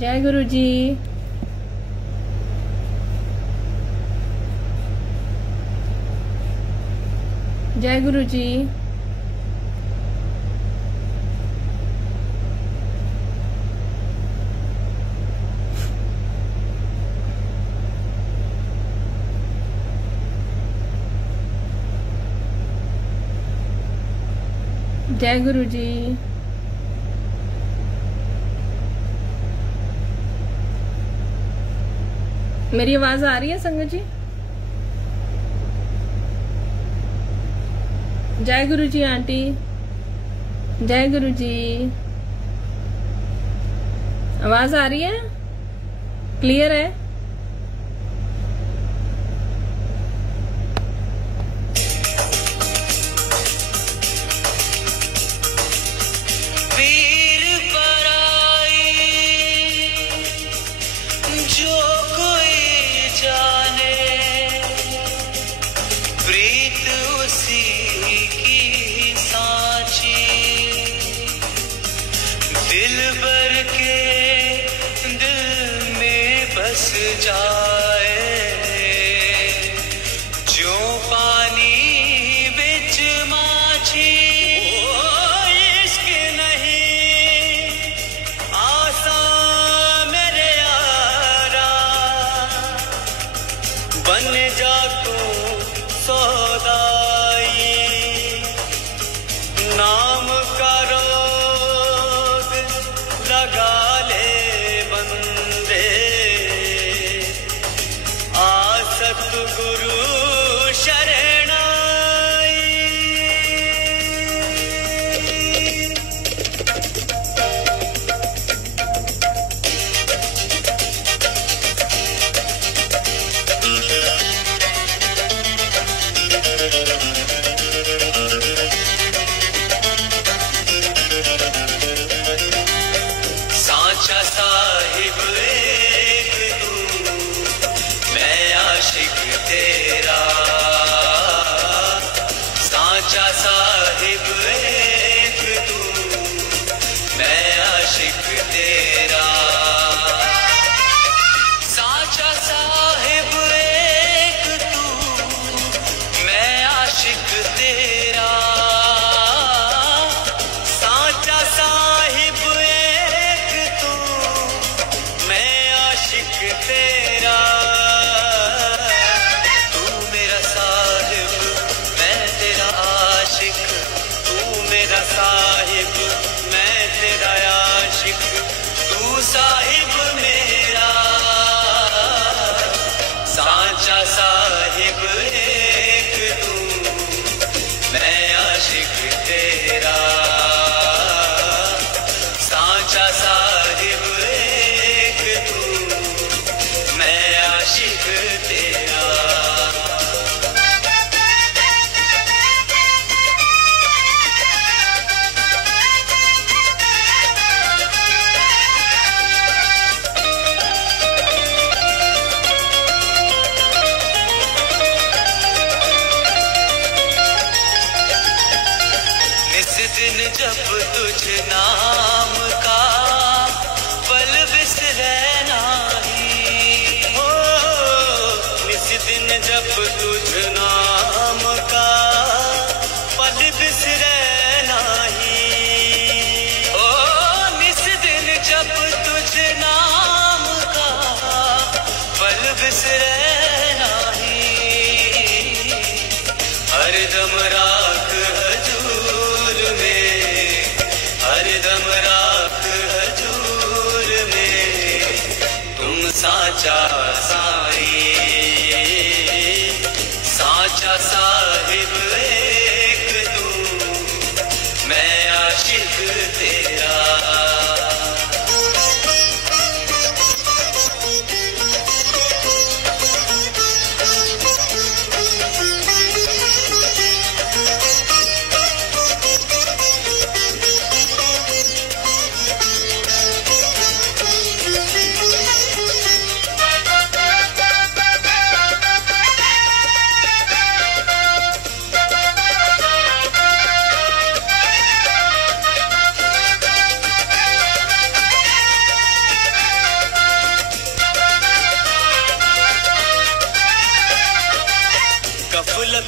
जय गुरु जी। जय गुरु जी। जय गुरु जी। मेरी आवाज आ रही है संगत जी? जय गुरु जी आंटी। जय गुरु जी। आवाज आ रही है? क्लियर है?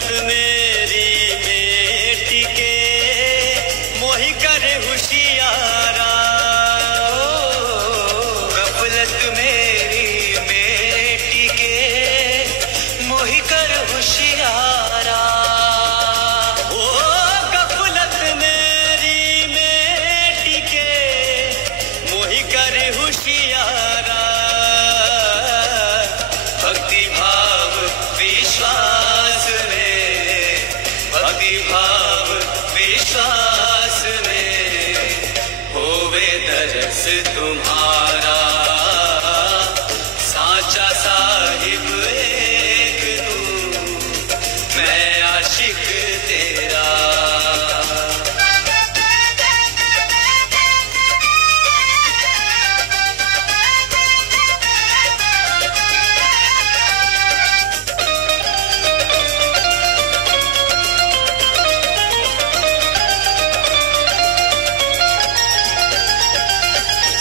गफलत मेरी में टिके मोहि करे होशियारा, गफलत मेरी में टिके मोहि करे होशियारा, ओ गफलत मेरी में टिके मोहि करे होशियारा, भक्ति भाव विश्वास में, भक्ति भाव विश्वास में होवे दरस तुम्हारा, साचा साहिब एक तू मैं आशिक तेरा।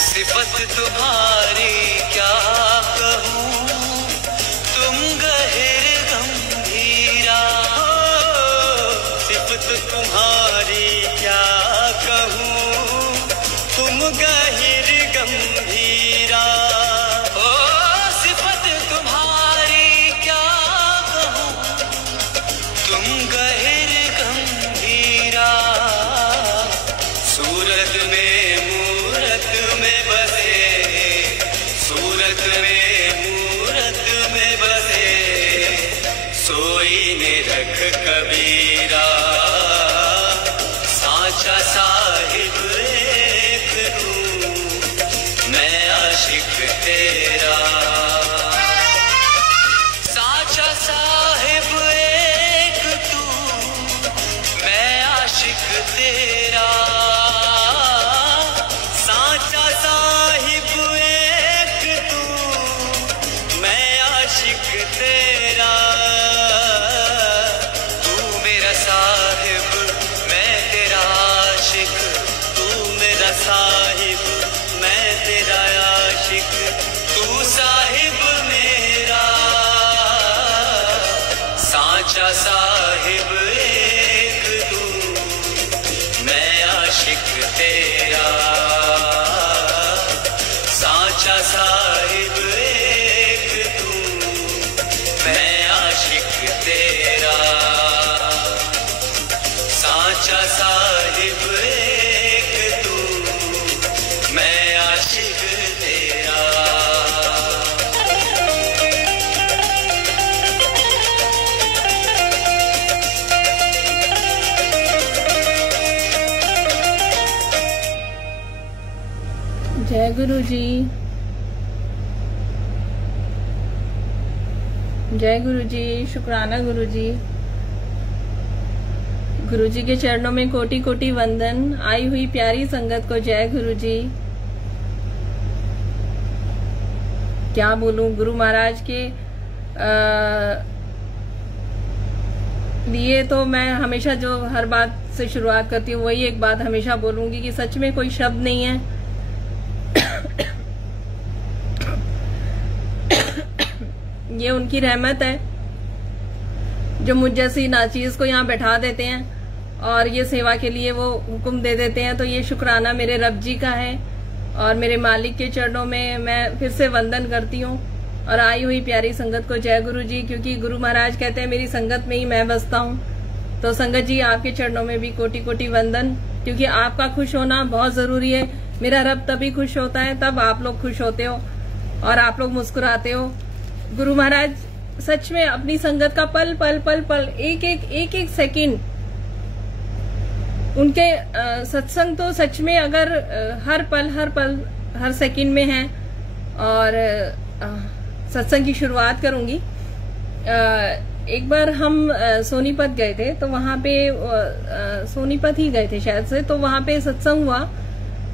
सिफत तुम्हारी क्या कहूँ तुम गहिर गंभीरा, सिफत तुम्हारी क्या कहूँ तुम गहिर गंभीरा, ओ सिफत तुम्हारी क्या कहूँ तुम गहिर गंभीरा, सूरत में मूरत में बसे, सूरत में मूरत में बसे सोई निरख कबीरा, साचा साहिब एक तू मैं आशिक तेरा, साचा साहिब एक तू मैं आशिक तेरा, साचा साहिब एक तू मैं आशिक तेरा, तू मेरा साहिब मैं तेरा आशिक, तू मेरा साहिब मैं तेरा आशिक, तू साहिब मेरा, साचा साहिब एक तू मैं आशिक तेरा, साचा साहिब एक तू मैं आशिक तेरा, साचा साहिब एक तू मैं आशिक तेरा। जय गुरु जी, जय गुरु जी, शुक्राना गुरु जी। गुरु जी के चरणों में कोटि कोटि वंदन। आई हुई प्यारी संगत को जय गुरु जी। क्या बोलूं, गुरु महाराज के लिए तो मैं हमेशा जो हर बात से शुरुआत करती हूँ वही एक बात हमेशा बोलूंगी कि सच में कोई शब्द नहीं है। ये उनकी रहमत है जो मुझ जैसी नाचीज को यहाँ बैठा देते हैं और ये सेवा के लिए वो हुक्म दे देते हैं। तो ये शुक्राना मेरे रब जी का है और मेरे मालिक के चरणों में मैं फिर से वंदन करती हूँ। और आई हुई प्यारी संगत को जय गुरु जी, क्योंकि गुरु महाराज कहते हैं मेरी संगत में ही मैं बसता हूँ। तो संगत जी आपके चरणों में भी कोटि कोटि वंदन, क्योंकि आपका खुश होना बहुत जरूरी है। मेरा रब तभी खुश होता है तब आप लोग खुश होते हो और आप लोग मुस्कुराते हो। गुरु महाराज सच में अपनी संगत का पल पल पल पल एक एक सेकंड उनके सत्संग तो सच में अगर हर पल हर सेकंड में है। और सत्संग की शुरुआत करूंगी। एक बार हम सोनीपत गए थे, तो वहां पे सोनीपत ही गए थे शायद से, तो वहां पे सत्संग हुआ।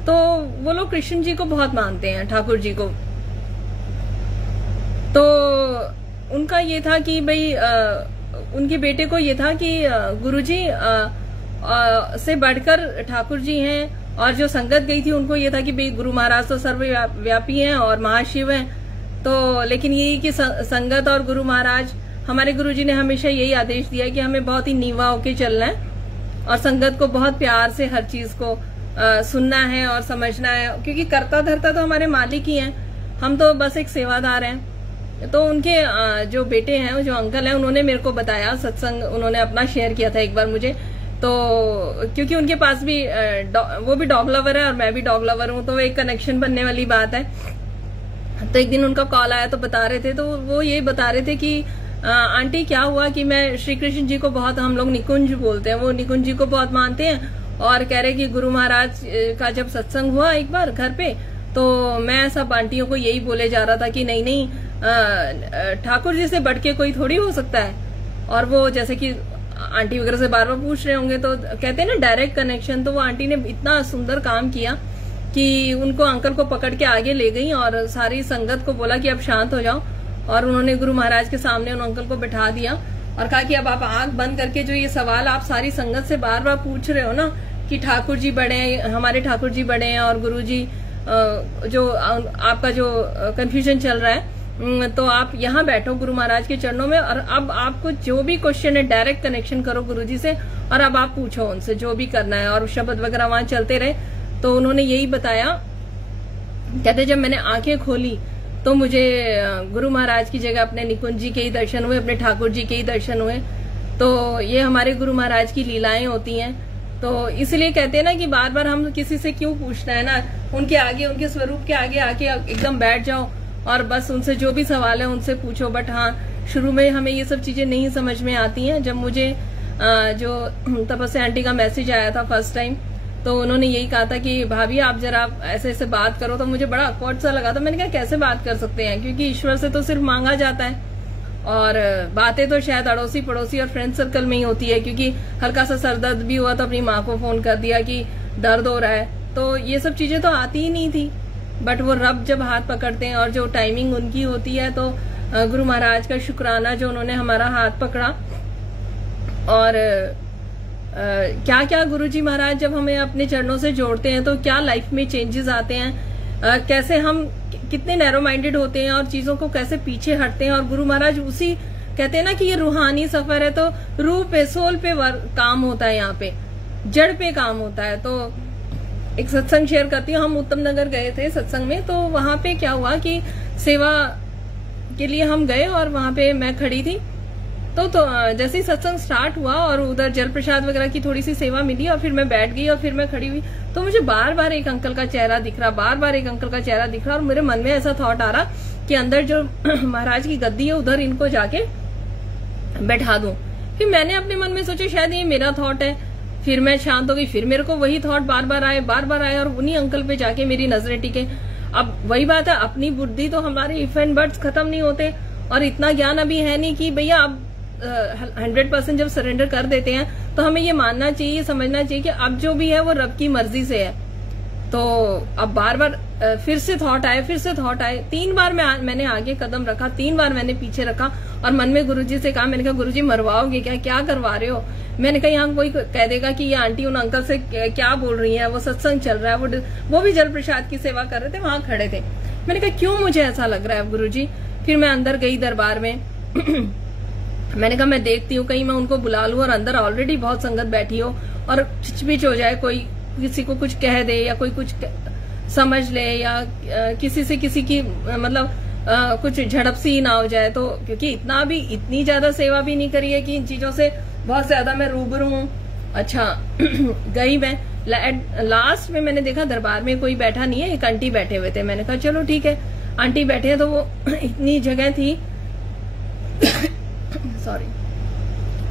तो वो लोग कृष्ण जी को बहुत मानते हैं, ठाकुर जी को। तो उनका ये था कि भाई उनके बेटे को ये था कि गुरुजी से बढ़कर ठाकुर जी हैं। और जो संगत गई थी उनको ये था कि भाई गुरु महाराज तो सर्वव्यापी हैं और महाशिव हैं। तो लेकिन यही कि संगत और गुरु महाराज हमारे गुरुजी ने हमेशा यही आदेश दिया कि हमें बहुत ही नीवा होके चलना है और संगत को बहुत प्यार से हर चीज को सुनना है और समझना है, क्योंकि कर्ता धर्ता तो हमारे मालिक ही हैं, हम तो बस एक सेवादार हैं। तो उनके जो बेटे हैं, जो अंकल हैं, उन्होंने मेरे को बताया सत्संग, उन्होंने अपना शेयर किया था एक बार मुझे, तो क्योंकि उनके पास भी वो भी डॉग लवर है और मैं भी डॉग लवर हूँ, तो एक कनेक्शन बनने वाली बात है। तो एक दिन उनका कॉल आया तो बता रहे थे, तो वो ये बता रहे थे कि आंटी क्या हुआ कि मैं श्री कृष्ण जी को बहुत, हम लोग निकुंज बोलते हैं, वो निकुंज जी को बहुत मानते हैं, और कह रहे कि गुरु महाराज का जब सत्संग हुआ एक बार घर पे, तो मैं सब आंटियों को यही बोले जा रहा था कि नहीं नहीं, ठाकुर जी से बढ़ के कोई थोड़ी हो सकता है। और वो जैसे कि आंटी वगैरह से बार बार पूछ रहे होंगे, तो कहते हैं ना डायरेक्ट कनेक्शन, तो वो आंटी ने इतना सुंदर काम किया कि उनको अंकल को पकड़ के आगे ले गई और सारी संगत को बोला कि अब शांत हो जाओ, और उन्होंने गुरु महाराज के सामने उन अंकल को बैठा दिया और कहा कि अब आप आंख बंद करके जो ये सवाल आप सारी संगत से बार बार पूछ रहे हो ना कि ठाकुर जी बड़े हैं, हमारे ठाकुर जी बड़े हैं, और गुरु जी जो आपका जो कंफ्यूजन चल रहा है, तो आप यहाँ बैठो गुरु महाराज के चरणों में, और अब आपको जो भी क्वेश्चन है डायरेक्ट कनेक्शन करो गुरु जी से, और अब आप पूछो उनसे जो भी करना है, और शब्द वगैरह वहां चलते रहे। तो उन्होंने यही बताया, कहते जब मैंने आंखें खोली तो मुझे गुरु महाराज की जगह अपने निकुंज जी के ही दर्शन हुए, अपने ठाकुर जी के ही दर्शन हुए। तो ये हमारे गुरु महाराज की लीलाएं होती हैं। तो इसलिए कहते हैं ना कि बार बार हम किसी से क्यों पूछना है ना, उनके आगे, उनके स्वरूप के आगे आके एकदम बैठ जाओ और बस उनसे जो भी सवाल है उनसे पूछो। बट हाँ, शुरू में हमें ये सब चीजें नहीं समझ में आती हैं। जब मुझे जो तपस्या आंटी का मैसेज आया था फर्स्ट टाइम, तो उन्होंने यही कहा था कि भाभी आप जरा ऐसे ऐसे बात करो, तो मुझे बड़ा ऑकवर्ड सा लगा था। मैंने कहा कैसे बात कर सकते हैं, क्योंकि ईश्वर से तो सिर्फ मांगा जाता है, और बातें तो शायद अड़ोसी पड़ोसी और फ्रेंड सर्कल में ही होती है। क्योंकि हल्का सा सरदर्द भी हुआ तो अपनी माँ को फोन कर दिया कि दर्द हो रहा है, तो ये सब चीजें तो आती ही नहीं थी। बट वो रब जब हाथ पकड़ते हैं और जो टाइमिंग उनकी होती है, तो गुरु महाराज का शुक्राना जो उन्होंने हमारा हाथ पकड़ा। और क्या क्या गुरुजी महाराज जब हमें अपने चरणों से जोड़ते हैं तो क्या लाइफ में चेंजेस आते हैं, कैसे हम कितने नैरो माइंडेड होते हैं और चीजों को कैसे पीछे हटते हैं। और गुरु महाराज उसी कहते हैं ना कि ये रूहानी सफर है, तो रूह पे, सोल पे काम होता है, यहाँ पे जड़ पे काम होता है। तो एक सत्संग शेयर करती हूँ। हम उत्तम नगर गए थे सत्संग में, तो वहां पे क्या हुआ कि सेवा के लिए हम गए और वहां पे मैं खड़ी थी। तो जैसे ही सत्संग स्टार्ट हुआ और उधर जल प्रसाद वगैरह की थोड़ी सी सेवा मिली और फिर मैं बैठ गई और फिर मैं खड़ी हुई, तो मुझे बार बार एक अंकल का चेहरा दिख रहा, बार बार एक अंकल का चेहरा दिख रहा, और मेरे मन में ऐसा थॉट आ रहा कि अंदर जो महाराज की गद्दी है उधर इनको जाके बैठा दूं। फिर मैंने अपने मन में सोचा शायद ये मेरा थॉट है। फिर मैं शांत हो गई, फिर मेरे को वही थॉट बार बार आए और उन्हीं अंकल पे जाके मेरी नजरें टिके। अब वही बात है, अपनी बुद्धि तो हमारे इफ एंड बट्स खत्म नहीं होते, और इतना ज्ञान अभी है नहीं कि भैया अब 100% जब सरेंडर कर देते हैं तो हमें ये मानना चाहिए, समझना चाहिए कि अब जो भी है वो रब की मर्जी से है। तो अब बार बार फिर से थॉट आए, 3 बार मैंने आगे कदम रखा, 3 बार मैंने पीछे रखा, और मन में गुरुजी से कहा, मैंने कहा गुरुजी मरवाओगे क्या करवा रहे हो। मैंने कहा यहाँ कोई कह देगा कि ये आंटी उन अंकल से क्या बोल रही है, वो सत्संग चल रहा है, वो भी जल प्रसाद की सेवा कर रहे थे, वहां खड़े थे। मैंने कहा क्यों मुझे ऐसा लग रहा है गुरुजी। फिर मैं अंदर गई दरबार में मैंने कहा मैं देखती हूँ कहीं मैं उनको बुला लूं, और अंदर ऑलरेडी बहुत संगत बैठी हो और चिचपिच हो जाए, कोई किसी को कुछ कह दे या कोई कुछ समझ ले, या किसी से किसी की मतलब कुछ झड़प सी ना हो जाए। तो क्योंकि इतनी ज्यादा सेवा भी नहीं करी है कि इन चीजों से बहुत ज्यादा मैं रूबरू हूँ। अच्छा गई मैं, लास्ट में मैंने देखा दरबार में कोई बैठा नहीं है, एक आंटी बैठे हुए थे। मैंने कहा चलो ठीक है आंटी बैठे हैं, तो वो इतनी जगह थी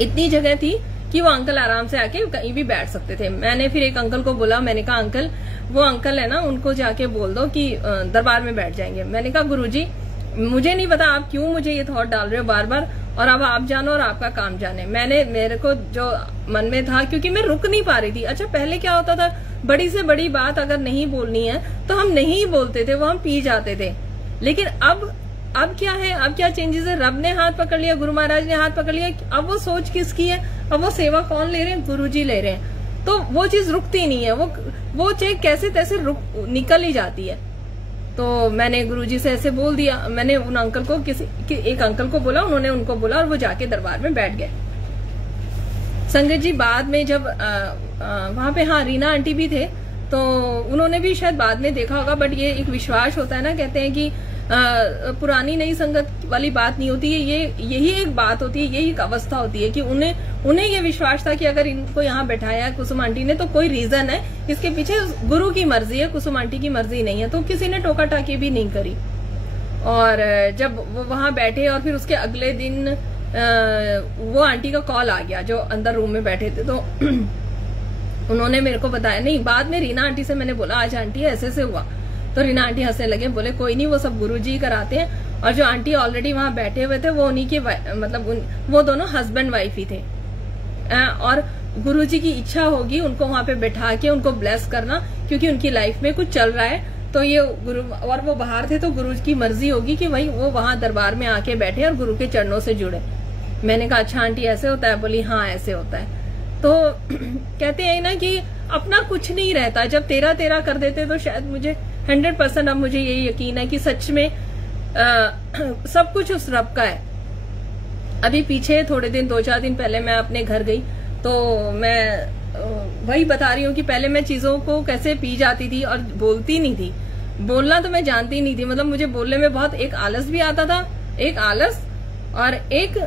इतनी जगह थी कि वो अंकल आराम से आके कहीं भी बैठ सकते थे। मैंने फिर एक अंकल को बोला, मैंने कहा अंकल वो अंकल है ना, उनको जाके बोल दो कि दरबार में बैठ जाएंगे। मैंने कहा गुरुजी मुझे नहीं पता आप क्यों मुझे ये थॉट डाल रहे हो बार बार, और अब आप जानो और आपका काम जाने। मेरे को जो मन में था, क्योंकि मैं रुक नहीं पा रही थी। अच्छा पहले क्या होता था, बड़ी से बड़ी बात अगर नहीं बोलनी है तो हम नहीं बोलते थे, वो हम पी जाते थे। लेकिन अब क्या है, अब क्या चेंजेस है, रब ने हाथ पकड़ लिया, गुरु महाराज ने हाथ पकड़ लिया। अब वो सोच किसकी है, अब वो सेवा कौन ले रहे हैं, गुरुजी ले रहे हैं। तो वो चीज रुकती नहीं है, वो चीज कैसे तैसे निकल ही जाती है। तो मैंने गुरुजी से ऐसे बोल दिया, मैंने उन अंकल को एक अंकल को बोला, उन्होंने उनको बोला और वो जाके दरबार में बैठ गए। संगत जी बाद में जब वहां पे हाँ रीना आंटी भी थे, तो उन्होंने भी शायद बाद में देखा होगा, बट ये एक विश्वास होता है ना, कहते हैं कि पुरानी नई संगत वाली बात नहीं होती है, यही एक बात होती है, यही एक अवस्था होती है कि उन्हें ये विश्वास था कि अगर इनको यहाँ बैठाया है कुसुम आंटी ने तो कोई रीजन है, इसके पीछे गुरु की मर्जी है, कुसुम आंटी की मर्जी नहीं है। तो किसी ने टोका टाकी भी नहीं करी। और जब वो वहां बैठे और फिर उसके अगले दिन वो आंटी का कॉल आ गया जो अंदर रूम में बैठे थे, तो उन्होंने मेरे को बताया। नहीं, बाद में रीना आंटी से मैंने बोला आज आंटी ऐसे ऐसे हुआ, तो रीना आंटी हंसने लगे, बोले कोई नहीं, वो सब गुरुजी कराते हैं। और जो आंटी ऑलरेडी वहां बैठे हुए थे वो उन्हीं के मतलब वो दोनों हस्बैंड वाइफ ही थे। और गुरुजी की इच्छा होगी उनको वहां पे बैठा के उनको ब्लेस करना, क्योंकि उनकी लाइफ में कुछ चल रहा है। तो ये गुरु, और वो बाहर थे तो गुरु की मर्जी होगी कि भाई वो वहां दरबार में आके बैठे और गुरु के चरणों से जुड़े। मैंने कहा अच्छा आंटी ऐसे होता है? बोली हाँ ऐसे होता है। तो कहते हैं ना कि अपना कुछ नहीं रहता, जब तेरा तेरा कर देते तो शायद मुझे 100% अब मुझे यही यकीन है कि सच में सब कुछ उस रब का है। अभी पीछे थोड़े दिन 2-4 दिन पहले मैं अपने घर गई, तो मैं वही बता रही हूँ कि पहले मैं चीजों को कैसे पी जाती थी और बोलती नहीं थी। बोलना तो मैं जानती नहीं थी, मतलब मुझे बोलने में बहुत एक आलस भी आता था, एक आलस और एक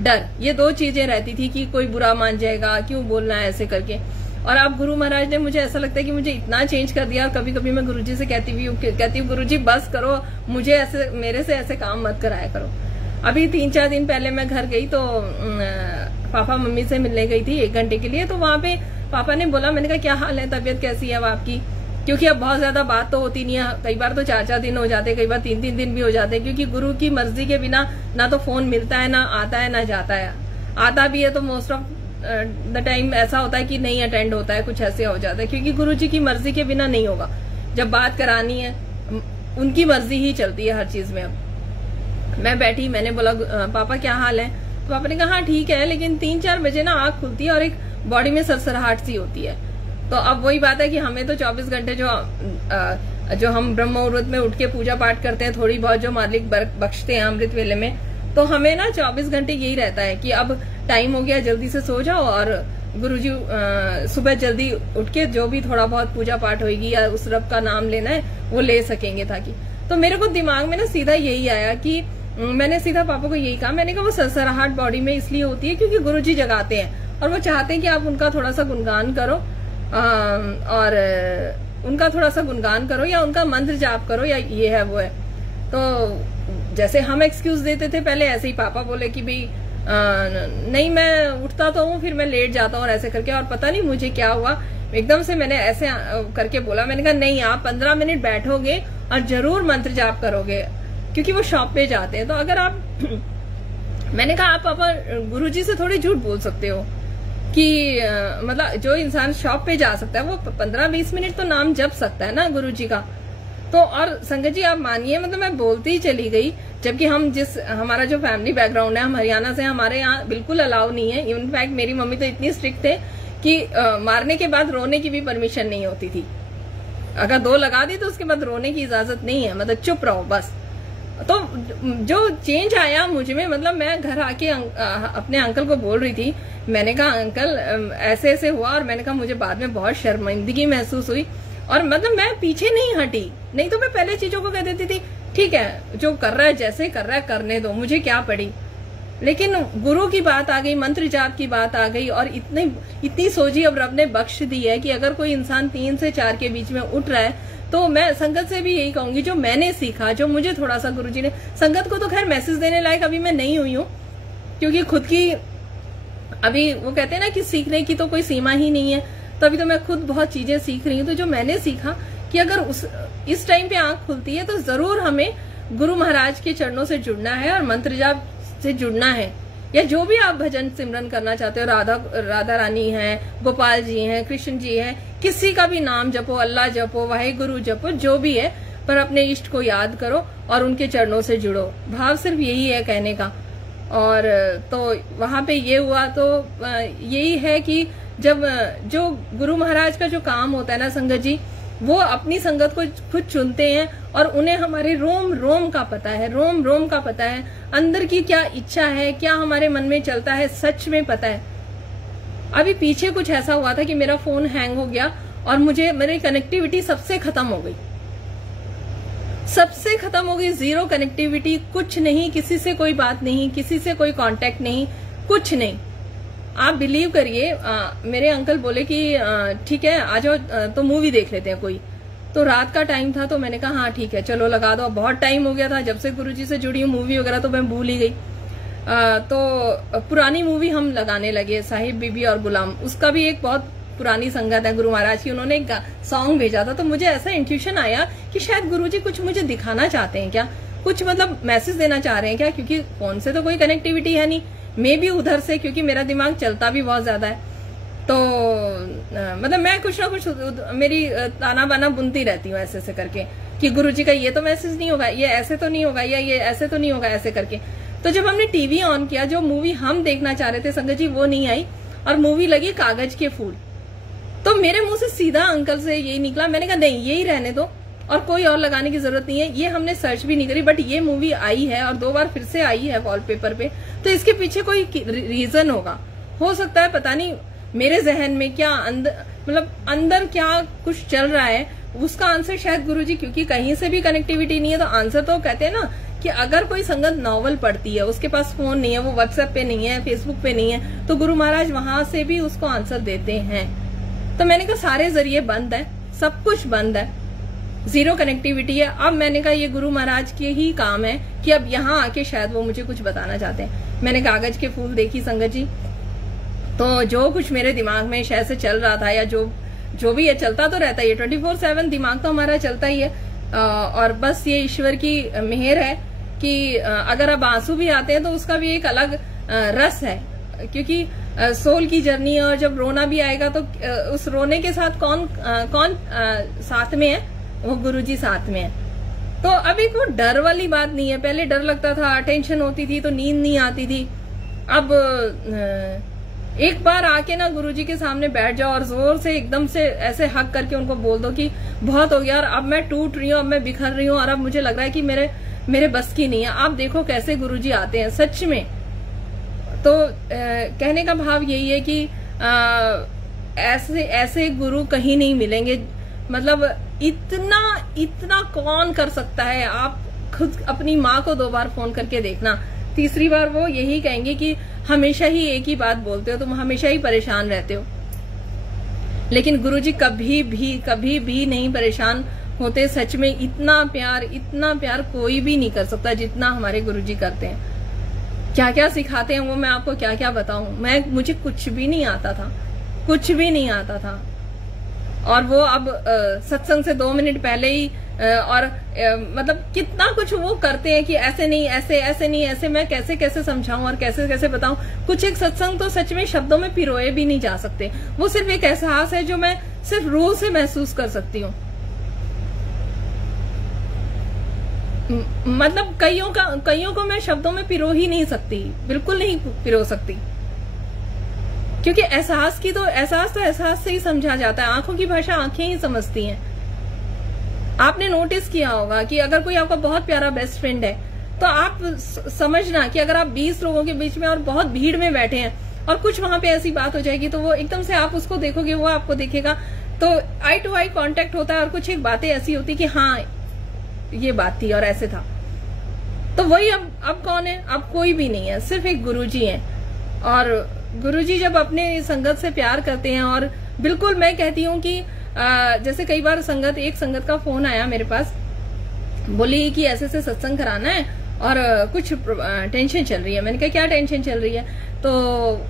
डर, ये 2 चीजें रहती थी कि कोई बुरा मान जाएगा, क्यों बोलना है ऐसे करके। और अब गुरु महाराज ने मुझे ऐसा लगता है कि मुझे इतना चेंज कर दिया। और कभी कभी मैं गुरुजी से कहती हूँ गुरुजी बस करो, मुझे ऐसे मेरे से ऐसे काम मत कराया करो। अभी 3-4 दिन पहले मैं घर गई तो पापा मम्मी से मिलने गई थी 1 घंटे के लिए। तो वहां पे पापा ने बोला, मैंने कहा क्या हाल है, तबीयत कैसी है अब आपकी? क्योंकि अब बहुत ज्यादा बात तो होती नहीं है, कई बार तो 4-4 दिन हो जाते, कई बार 3-3 दिन भी हो जाते, क्योंकि गुरु की मर्जी के बिना ना तो फोन मिलता है, ना आता है, ना जाता है। आता भी है तो मोस्ट ऑफ द टाइम ऐसा होता है कि नहीं अटेंड होता है, कुछ ऐसे हो जाता है, क्योंकि गुरु जी की मर्जी के बिना नहीं होगा। जब बात करानी है उनकी मर्जी ही चलती है हर चीज में। अब मैं बैठी, मैंने बोला पापा क्या हाल है? तो पापा ने कहा हाँ ठीक है, लेकिन 3-4 बजे ना आंख खुलती है और एक बॉडी में सरसराहट सी होती है। तो अब वही बात है कि हमें तो 24 घंटे जो हम ब्रह्म मुहूर्त में उठ के पूजा पाठ करते हैं, थोड़ी बहुत जो मालिक बख्शते हैं अमृत वेले में, तो हमें ना 24 घंटे यही रहता है कि अब टाइम हो गया, जल्दी से सो जाओ और गुरुजी सुबह जल्दी उठ के जो भी थोड़ा बहुत पूजा पाठ होगी या उस रब का नाम लेना है वो ले सकेंगे ताकि। तो मेरे को दिमाग में ना सीधा यही आया कि मैंने सीधा पापा को यही कहा, मैंने कहा वो सरसराहट बॉडी में इसलिए होती है क्योंकि गुरुजी जगाते हैं और वो चाहते हैं कि आप उनका थोड़ा सा गुणगान करो और उनका थोड़ा सा गुणगान करो या उनका मंत्र जाप करो या ये है वो है। तो जैसे हम एक्सक्यूज देते थे पहले, ऐसे ही पापा बोले कि भाई नहीं मैं उठता तो हूँ फिर मैं लेट जाता हूँ और ऐसे करके। और पता नहीं मुझे क्या हुआ, एकदम से मैंने ऐसे करके बोला, मैंने कहा नहीं आप 15 मिनट बैठोगे और जरूर मंत्र जाप करोगे, क्योंकि वो शॉप पे जाते हैं। तो अगर आप मैंने कहा आप पापा गुरुजी से थोड़ी झूठ बोल सकते हो कि मतलब जो इंसान शॉप पे जा सकता है वो 15-20 मिनट तो नाम जप सकता है ना गुरुजी का। तो और संगत जी आप मानिए, मतलब मैं बोलती ही चली गई, जबकि हमारा जो फैमिली बैकग्राउंड है, हम हरियाणा से, हमारे यहाँ बिल्कुल अलाउ नहीं है। इनफैक्ट मेरी मम्मी तो इतनी स्ट्रिक्ट थे कि मारने के बाद रोने की भी परमिशन नहीं होती थी। अगर 2 लगा दी तो उसके बाद रोने की इजाजत नहीं है, मतलब चुप रहो बस। तो जो चेंज आया मुझ में, मतलब मैं घर आके अपने अंकल को बोल रही थी, मैंने कहा अंकल ऐसे ऐसे हुआ, और मैंने कहा मुझे बाद में बहुत शर्मिंदगी महसूस हुई। और मतलब मैं पीछे नहीं हटी, नहीं तो मैं पहले चीजों को कह देती थी ठीक है जो कर रहा है जैसे कर रहा है करने दो, मुझे क्या पड़ी। लेकिन गुरु की बात आ गई, मंत्र जाप की बात आ गई, और इतनी सोची अब रब ने बख्श दी है कि अगर कोई इंसान 3 से 4 के बीच में उठ रहा है, तो मैं संगत से भी यही कहूंगी जो मैंने सीखा, जो मुझे थोड़ा सा गुरुजी ने, संगत को तो खैर मैसेज देने लायक अभी मैं नहीं हुई हूँ, क्योंकि खुद की अभी वो कहते हैं ना कि सीखने की तो कोई सीमा ही नहीं है, तो अभी तो मैं खुद बहुत चीजें सीख रही हूँ। तो जो मैंने सीखा कि अगर इस टाइम पे आंख खुलती है तो जरूर हमें गुरु महाराज के चरणों से जुड़ना है और मंत्र जाप से जुड़ना है, या जो भी आप भजन सिमरन करना चाहते हो, राधा रानी है, गोपाल जी हैं, कृष्ण जी हैं, किसी का भी नाम जपो, अल्लाह जपो, वाहेगुरु जपो, जो भी है, पर अपने इष्ट को याद करो और उनके चरणों से जुड़ो। भाव सिर्फ यही है कहने का। और तो वहां पे ये हुआ, तो यही है कि जब जो गुरु महाराज का जो काम होता है ना संगत जी, वो अपनी संगत को खुद चुनते हैं और उन्हें हमारे रोम रोम का पता है, रोम रोम का पता है, अंदर की क्या इच्छा है, क्या हमारे मन में चलता है, सच में पता है। अभी पीछे कुछ ऐसा हुआ था कि मेरा फोन हैंग हो गया और मेरी कनेक्टिविटी सबसे खत्म हो गई, सबसे खत्म हो गई, जीरो कनेक्टिविटी, कुछ नहीं, किसी से कोई बात नहीं, किसी से कोई कांटेक्ट नहीं, कुछ नहीं। आप बिलीव करिए, मेरे अंकल बोले कि ठीक है आ जाओ तो मूवी देख लेते हैं कोई। तो रात का टाइम था तो मैंने कहा हाँ ठीक है चलो लगा दो। बहुत टाइम हो गया था जब से गुरुजी से जुड़ी हूँ, मूवी वगैरह तो मैं भूल ही गई। तो पुरानी मूवी हम लगाने लगे, साहिब बीबी और गुलाम। उसका भी एक बहुत पुरानी संगत है गुरु महाराज की, उन्होंने एक सॉन्ग भेजा था। तो मुझे ऐसा इंट्यूशन आया कि शायद गुरुजी कुछ मुझे दिखाना चाहते हैं क्या, कुछ मतलब मैसेज देना चाह रहे हैं क्या, क्योंकि फोन से तो कोई कनेक्टिविटी है नहीं, मैं भी उधर से, क्योंकि मेरा दिमाग चलता भी बहुत ज्यादा है। तो मतलब मैं कुछ ना कुछ मेरी ताना बाना बुनती रहती हूँ ऐसे ऐसे करके कि गुरुजी का ये तो मैसेज नहीं होगा, ये ऐसे तो नहीं होगा, या ये ऐसे तो नहीं होगा, ऐसे करके। तो जब हमने टीवी ऑन किया, जो मूवी हम देखना चाह रहे थे संगत जी वो नहीं आई और मूवी लगी कागज के फूल। तो मेरे मुंह से सीधा अंकल से यही निकला, मैंने कहा नहीं यही रहने दो और कोई और लगाने की जरूरत नहीं है। ये हमने सर्च भी नहीं करी, बट ये मूवी आई है और 2 बार फिर से आई है वॉलपेपर पे, तो इसके पीछे कोई रीजन होगा, हो सकता है, पता नहीं मेरे जहन में क्या मतलब अंदर क्या कुछ चल रहा है, उसका आंसर शायद गुरुजी, क्योंकि कहीं से भी कनेक्टिविटी नहीं है। तो आंसर तो कहते हैं ना कि अगर कोई संगत नॉवल पढ़ती है, उसके पास फोन नहीं है, वो व्हाट्सएप पे नहीं है, फेसबुक पे नहीं है, तो गुरु महाराज वहां से भी उसको आंसर देते हैं। तो मैंने कहा सारे जरिए बंद है, सब कुछ बंद है, जीरो कनेक्टिविटी है। अब मैंने कहा ये गुरु महाराज के ही काम है कि अब यहाँ आके शायद वो मुझे कुछ बताना चाहते हैं। मैंने कागज के फूल देखी संगत जी, तो जो कुछ मेरे दिमाग में शायद से चल रहा था, या जो भी ये चलता तो रहता है, 24/7 दिमाग तो हमारा चलता ही है। और बस ये ईश्वर की मेहर है कि अगर अब आंसू भी आते हैं तो उसका भी एक अलग रस है, क्योंकि सोल की जर्नी है। और जब रोना भी आएगा तो उस रोने के साथ कौन साथ में है, वो गुरुजी साथ में है। तो अब एक वो डर वाली बात नहीं है। पहले डर लगता था, टेंशन होती थी, तो नींद नहीं आती थी। अब एक बार आके ना गुरुजी के सामने बैठ जाओ और जोर से एकदम से ऐसे हक करके उनको बोल दो कि बहुत हो गया और अब मैं टूट रही हूँ, अब मैं बिखर रही हूँ और अब मुझे लग रहा है कि मेरे बस की नहीं है। आप देखो कैसे गुरुजी आते हैं सच में। तो कहने का भाव यही है कि ऐसे गुरु कहीं नहीं मिलेंगे। मतलब इतना कौन कर सकता है। आप खुद अपनी माँ को 2 बार फोन करके देखना, तीसरी बार वो यही कहेंगे कि हमेशा ही एक ही बात बोलते हो, तुम हमेशा ही परेशान रहते हो। लेकिन गुरुजी कभी भी नहीं परेशान होते। सच में इतना प्यार कोई भी नहीं कर सकता जितना हमारे गुरुजी करते हैं। क्या क्या सिखाते हैं वो मैं आपको क्या क्या बताऊं। मुझे कुछ भी नहीं आता था, कुछ भी नहीं आता था। और वो अब सत्संग से 2 मिनट पहले ही मतलब कितना कुछ वो करते हैं कि ऐसे नहीं, ऐसे नहीं, ऐसे। मैं कैसे समझाऊं और कैसे बताऊं। कुछ एक सत्संग तो सच में शब्दों में पिरोए भी नहीं जा सकते। वो सिर्फ एक एहसास है जो मैं सिर्फ रूह से महसूस कर सकती हूँ। मतलब कईयों को मैं शब्दों में पिरो ही नहीं सकती, बिल्कुल नहीं पिरो सकती, क्योंकि एहसास से ही समझा जाता है। आंखों की भाषा आंखें ही समझती हैं। आपने नोटिस किया होगा कि अगर कोई आपका बहुत प्यारा बेस्ट फ्रेंड है तो आप समझना कि अगर आप 20 लोगों के बीच में और बहुत भीड़ में बैठे हैं और कुछ वहां पे ऐसी बात हो जाएगी तो वो एकदम से आप उसको देखोगे, वो आपको देखेगा, तो आई टू आई कांटेक्ट होता है। और कुछ एक बातें ऐसी होती कि हाँ ये बात थी और ऐसे था। तो वही अब कौन है? अब कोई भी नहीं है, सिर्फ एक गुरुजी है। और गुरुजी जब अपने संगत से प्यार करते हैं, और बिल्कुल मैं कहती हूँ कि जैसे कई बार एक संगत का फोन आया मेरे पास, बोली कि ऐसे से सत्संग कराना है और कुछ टेंशन चल रही है। मैंने कहा क्या टेंशन चल रही है? तो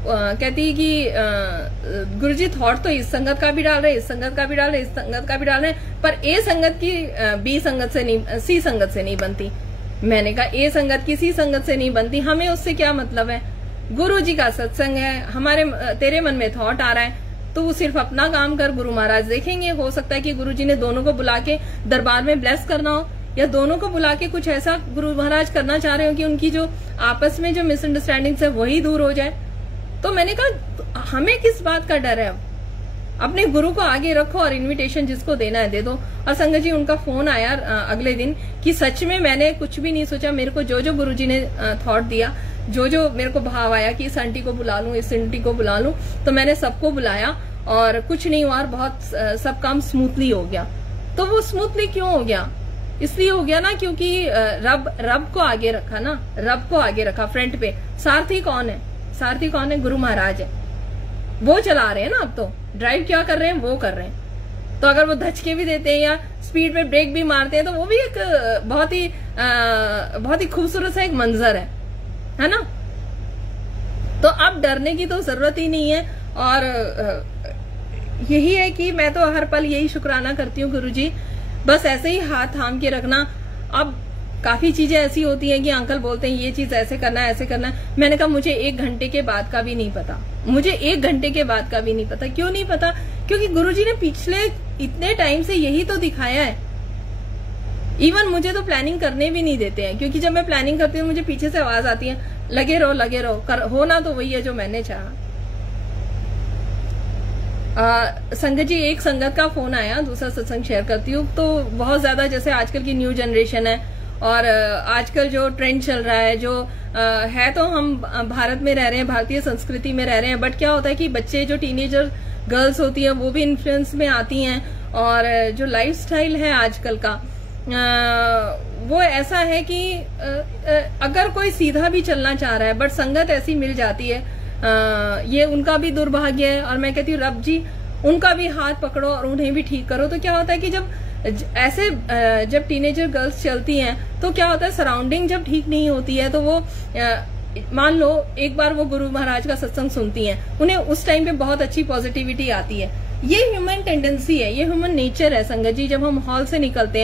कहती है कि गुरुजी थॉट तो इस संगत का भी डाल रहे, इस संगत का भी डाल रहे, इस संगत का भी डाल रहे, पर ए संगत की बी संगत से नहीं, सी संगत से नहीं बनती। मैंने कहा ए संगत की सी संगत से नहीं बनती, हमें उससे क्या मतलब है? गुरुजी का सत्संग है, तेरे मन में थॉट आ रहा है तो वो सिर्फ अपना काम कर, गुरु महाराज देखेंगे। हो सकता है कि गुरुजी ने दोनों को बुला के दरबार में ब्लेस करना हो, या दोनों को बुला के कुछ ऐसा गुरु महाराज करना चाह रहे हो कि उनकी जो आपस में जो मिसअंडरस्टैंडिंग है वही दूर हो जाए। तो मैंने कहा हमें किस बात का डर है? अपने गुरु को आगे रखो और इनविटेशन जिसको देना है दे दो। और संगत जी उनका फोन आया अगले दिन कि सच में मैंने कुछ भी नहीं सोचा, मेरे को जो जो गुरुजी ने थॉट दिया, जो जो मेरे को भाव आया कि इस आंटी को बुला लूं, इस आंटी को बुला लूं, तो मैंने सबको बुलाया और कुछ नहीं हुआ और बहुत सब काम स्मूथली हो गया। तो वो स्मूथली क्यों हो गया? इसलिए हो गया ना क्योंकि रब को आगे रखा ना, रब को आगे रखा फ्रंट पे। सारथी कौन है? सारथी कौन है? गुरु महाराज है, वो चला रहे हैं ना। अब तो ड्राइव क्या कर रहे हैं? वो कर रहे हैं। तो अगर वो धचके भी देते हैं या स्पीड पे ब्रेक भी मारते हैं तो वो भी एक बहुत ही खूबसूरत सा एक मंजर है ना। तो अब डरने की तो जरूरत ही नहीं है। और यही है कि मैं तो हर पल यही शुक्राना करती हूँ गुरुजी, बस ऐसे ही हाथ थाम के रखना। अब काफी चीजें ऐसी होती हैं कि अंकल बोलते हैं ये चीज ऐसे करना है, ऐसे करना है। मैंने कहा मुझे 1 घंटे के बाद का भी नहीं पता, मुझे 1 घंटे के बाद का भी नहीं पता। क्यों नहीं पता? क्योंकि गुरुजी ने पिछले इतने टाइम से यही तो दिखाया है। इवन मुझे तो प्लानिंग करने भी नहीं देते हैं, क्योंकि जब मैं प्लानिंग करती हूँ मुझे पीछे से आवाज आती है, लगे रहो लगे रहो, होना तो वही है जो मैंने चाहा। संगत जी एक संगत का फोन आया, दूसरा सत्संग शेयर करती हूँ। तो बहुत ज्यादा जैसे आजकल की न्यू जनरेशन है और आजकल जो ट्रेंड चल रहा है, जो है तो हम भारत में रह रहे हैं, भारतीय संस्कृति में रह रहे हैं, बट क्या होता है कि बच्चे जो टीनेजर गर्ल्स होती हैं वो भी इन्फ्लुएंस में आती हैं। और जो लाइफस्टाइल है आजकल का वो ऐसा है कि अगर कोई सीधा भी चलना चाह रहा है बट संगत ऐसी मिल जाती है, ये उनका भी दुर्भाग्य है। और मैं कहती हूँ रब जी उनका भी हाथ पकड़ो और उन्हें भी ठीक करो। तो क्या होता है कि जब टीनेजर गर्ल्स चलती हैं तो क्या होता है, सराउंडिंग जब ठीक नहीं होती है तो वो मान लो एक बार वो गुरु महाराज का सत्संग सुनती हैं, उन्हें उस टाइम पे बहुत अच्छी पॉजिटिविटी आती है। ये ह्यूमन टेंडेंसी है, ये ह्यूमन नेचर है संगत जी। जब हम हॉल से निकलते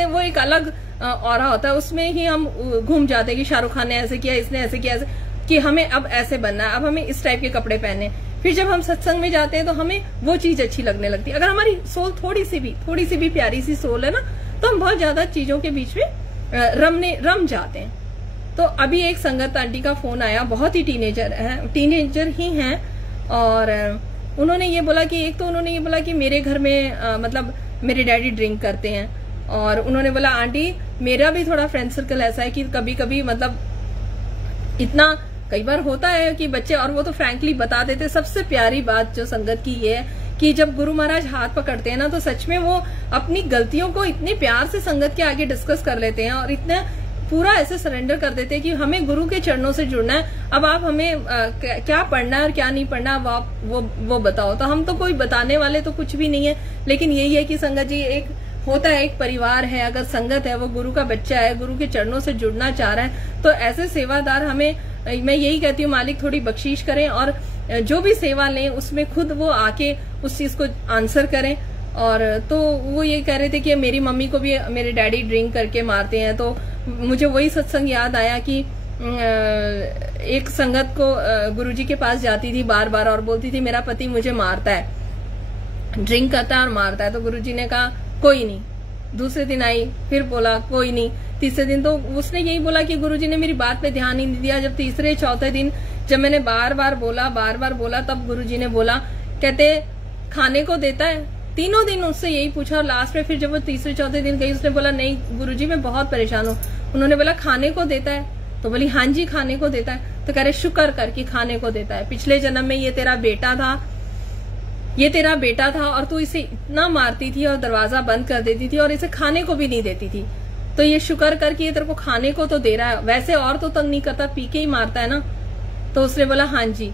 हैं वो एक अलग ऑरा होता है, उसमें ही हम घूम जाते हैं कि शाहरुख खान ने ऐसे किया, इसने ऐसे किया, ऐसे कि हमें अब ऐसे बनना है, अब हमें इस टाइप के कपड़े पहने। फिर जब हम सत्संग में जाते हैं तो हमें वो चीज अच्छी लगने लगती है। अगर हमारी सोल थोड़ी सी भी प्यारी सी सोल है ना, तो हम बहुत ज्यादा चीजों के बीच में रम जाते हैं। तो अभी एक संगत आंटी का फोन आया, बहुत ही टीनेजर ही हैं, और उन्होंने ये बोला कि मेरे घर में मतलब मेरे डैडी ड्रिंक करते हैं। और उन्होंने बोला आंटी मेरा भी थोड़ा फ्रेंड सर्कल ऐसा है कि कभी कभी मतलब इतना कई बार होता है कि बच्चे, और वो तो फ्रैंकली बता देते। सबसे प्यारी बात जो संगत की ये है कि जब गुरु महाराज हाथ पकड़ते हैं ना तो सच में वो अपनी गलतियों को इतने प्यार से संगत के आगे डिस्कस कर लेते हैं और इतना पूरा ऐसे सरेंडर कर देते हैं कि हमें गुरु के चरणों से जुड़ना है। अब आप हमें क्या पढ़ना है और क्या नहीं पढ़ना है आप वो बताओ। तो हम तो कोई बताने वाले तो कुछ भी नहीं है, लेकिन यही है कि संगत जी एक होता है, एक परिवार है, अगर संगत है, वो गुरु का बच्चा है, गुरु के चरणों से जुड़ना चाह रहा है, तो ऐसे सेवादार हमें, मैं यही कहती हूँ मालिक थोड़ी बख्शीश करें और जो भी सेवा लें उसमें खुद वो आके उस चीज को आंसर करें। और तो वो ये कह रहे थे कि मेरी मम्मी को भी मेरे डैडी ड्रिंक करके मारते हैं। तो मुझे वही सत्संग याद आया कि एक संगत को गुरुजी के पास जाती थी बार बार और बोलती थी मेरा पति मुझे मारता है, ड्रिंक करता है और मारता है। तो गुरुजी ने कहा कोई नहीं। दूसरे दिन आई, फिर बोला कोई नहीं। तीसरे दिन तो उसने यही बोला कि गुरुजी ने मेरी बात पे ध्यान ही नहीं दिया। जब तीसरे चौथे दिन जब मैंने बार बार बोला तब गुरुजी ने बोला, कहते खाने को देता है। तीनों दिन उससे यही पूछा और लास्ट में फिर जब वो तीसरे चौथे दिन गई उसने बोला नहीं गुरुजी मैं बहुत परेशान हूँ। उन्होंने बोला खाने को देता है? तो बोली हाँ जी खाने को देता है। तो कह रहे शुक्र कर कि खाने को देता है, पिछले जन्म में ये तेरा बेटा था और तू इसे इतना मारती थी और दरवाजा बंद कर देती थी और इसे खाने को भी नहीं देती थी। तो ये शुक्र कर कि ये तेरे को खाने को तो दे रहा है, वैसे और तो तंग नहीं करता, पी के ही मारता है ना। तो उसने बोला हाँ जी।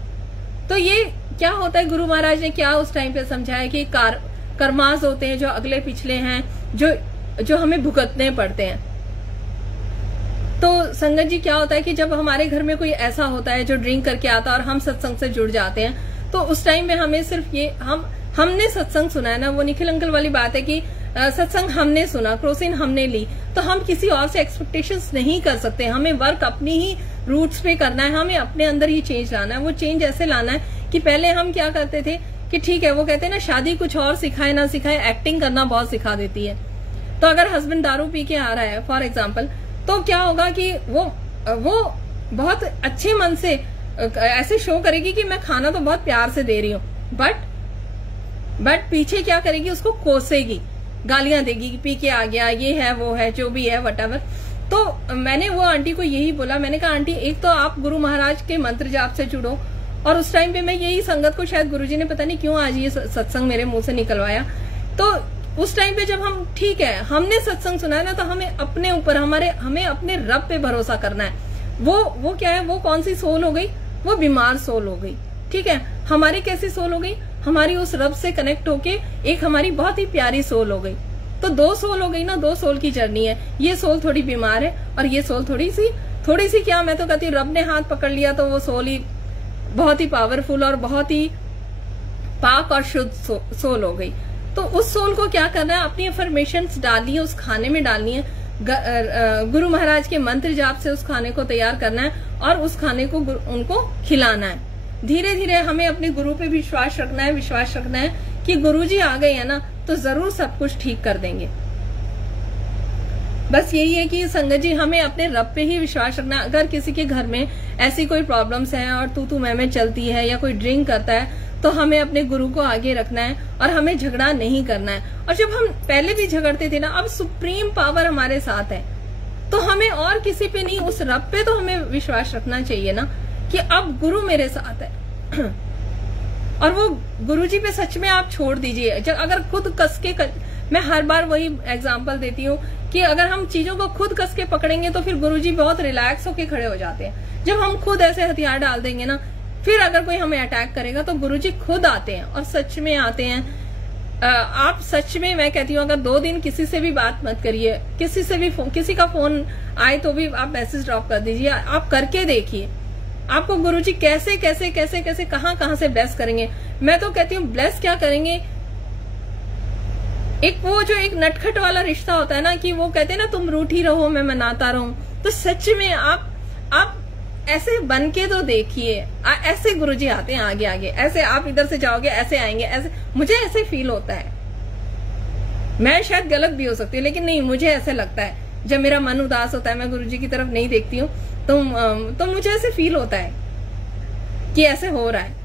तो ये क्या होता है, गुरु महाराज ने क्या उस टाइम पे समझाया कि कर्मास होते हैं जो अगले पिछले हैं, जो हमें भुगतने पड़ते हैं। तो संगत जी क्या होता है कि जब हमारे घर में कोई ऐसा होता है जो ड्रिंक करके आता है और हम सत्संग से जुड़ जाते हैं, तो उस टाइम में हमें सिर्फ ये हमने सत्संग सुना है ना, वो निखिल अंकल वाली बात है कि सत्संग हमने सुना, क्रोसिन हमने ली, तो हम किसी और से एक्सपेक्टेशंस नहीं कर सकते। हमें वर्क अपनी ही रूट्स पे करना है, हमें अपने अंदर ही चेंज लाना है। वो चेंज ऐसे लाना है कि पहले हम क्या करते थे कि ठीक है, वो कहते हैं ना शादी कुछ और सिखाए ना सिखाए, एक्टिंग करना बहुत सिखा देती है। तो अगर हस्बैंड दारू पी के आ रहा है फॉर एग्जाम्पल, तो क्या होगा कि वो बहुत अच्छे मन से ऐसे शो करेगी कि मैं खाना तो बहुत प्यार से दे रही हूँ, बट पीछे क्या करेगी, उसको कोसेगी, गालियां देगी कि पी के आ गया, ये है वो है, जो भी है वटएवर। तो मैंने वो आंटी को यही बोला, मैंने कहा आंटी एक तो आप गुरु महाराज के मंत्र जाप से जुड़ो, और उस टाइम पे मैं यही संगत को, शायद गुरुजी ने पता नहीं क्यों आज ये सत्संग मेरे मुंह से निकलवाया, तो उस टाइम पे जब हम, ठीक है हमने सत्संग सुना है ना, तो हमें अपने ऊपर, हमें अपने रब पे भरोसा करना है। वो क्या है, वो कौन सी सोल हो गई, वो बीमार सोल हो गई, ठीक है। हमारी कैसी सोल हो गई, हमारी उस रब से कनेक्ट होके एक हमारी बहुत ही प्यारी सोल हो गई। तो 2 सोल हो गई ना, 2 सोल की जर्नी है। ये सोल थोड़ी बीमार है और ये सोल थोड़ी सी क्या, मैं तो कहती हूँ रब ने हाथ पकड़ लिया तो वो सोल ही बहुत ही पावरफुल और बहुत ही पाक और शुद्ध सोल हो गई। तो उस सोल को क्या करना है, अपनी अफर्मेशंस डालनी है, उस खाने में डालनी है, गुरु महाराज के मंत्र जाप से उस खाने को तैयार करना है और उस खाने को उनको खिलाना है। धीरे धीरे हमें अपने गुरु पे विश्वास रखना है कि गुरुजी आ गए हैं ना तो जरूर सब कुछ ठीक कर देंगे। बस यही है कि संगत जी हमें अपने रब पे ही विश्वास रखना है। अगर किसी के घर में ऐसी कोई प्रॉब्लम्स है और तू मैं चलती है या कोई ड्रिंक करता है, तो हमें अपने गुरु को आगे रखना है और हमें झगड़ा नहीं करना है। और जब हम पहले भी झगड़ते थे ना, अब सुप्रीम पावर हमारे साथ है, तो हमें और किसी पे नहीं, उस रब पे तो हमें विश्वास रखना चाहिए ना कि अब गुरु मेरे साथ है। और वो गुरुजी पे सच में आप छोड़ दीजिए। अगर खुद कस के मैं हर बार वही एग्जांपल देती हूँ कि अगर हम चीजों को खुद कस के पकड़ेंगे तो फिर गुरुजी बहुत रिलैक्स होके खड़े हो जाते हैं। जब हम खुद ऐसे हथियार डाल देंगे ना, फिर अगर कोई हमें अटैक करेगा तो गुरुजी खुद आते हैं और सच में आते हैं। आप सच में, मैं कहती हूँ, अगर 2 दिन किसी से भी बात मत करिए, किसी का फोन आए तो भी आप मैसेज ड्रॉप कर दीजिए, आप करके देखिए आपको गुरुजी कैसे कैसे कैसे कैसे कहां से ब्लेस करेंगे। मैं तो कहती हूँ ब्लेस क्या करेंगे, एक वो जो एक नटखट वाला रिश्ता होता है ना, कि वो कहते हैं ना तुम रूठी रहो मैं मनाता रहूं, तो सच में आप ऐसे बन के तो देखिए। ऐसे गुरुजी आते हैं आगे आगे, ऐसे आप इधर से जाओगे ऐसे आएंगे, ऐसे मुझे ऐसे फील होता है। मैं शायद गलत भी हो सकती हूँ, लेकिन नहीं, मुझे ऐसे लगता है। जब मेरा मन उदास होता है, मैं गुरुजी की तरफ नहीं देखती हूँ, तो मुझे ऐसे फील होता है कि ऐसे हो रहा है,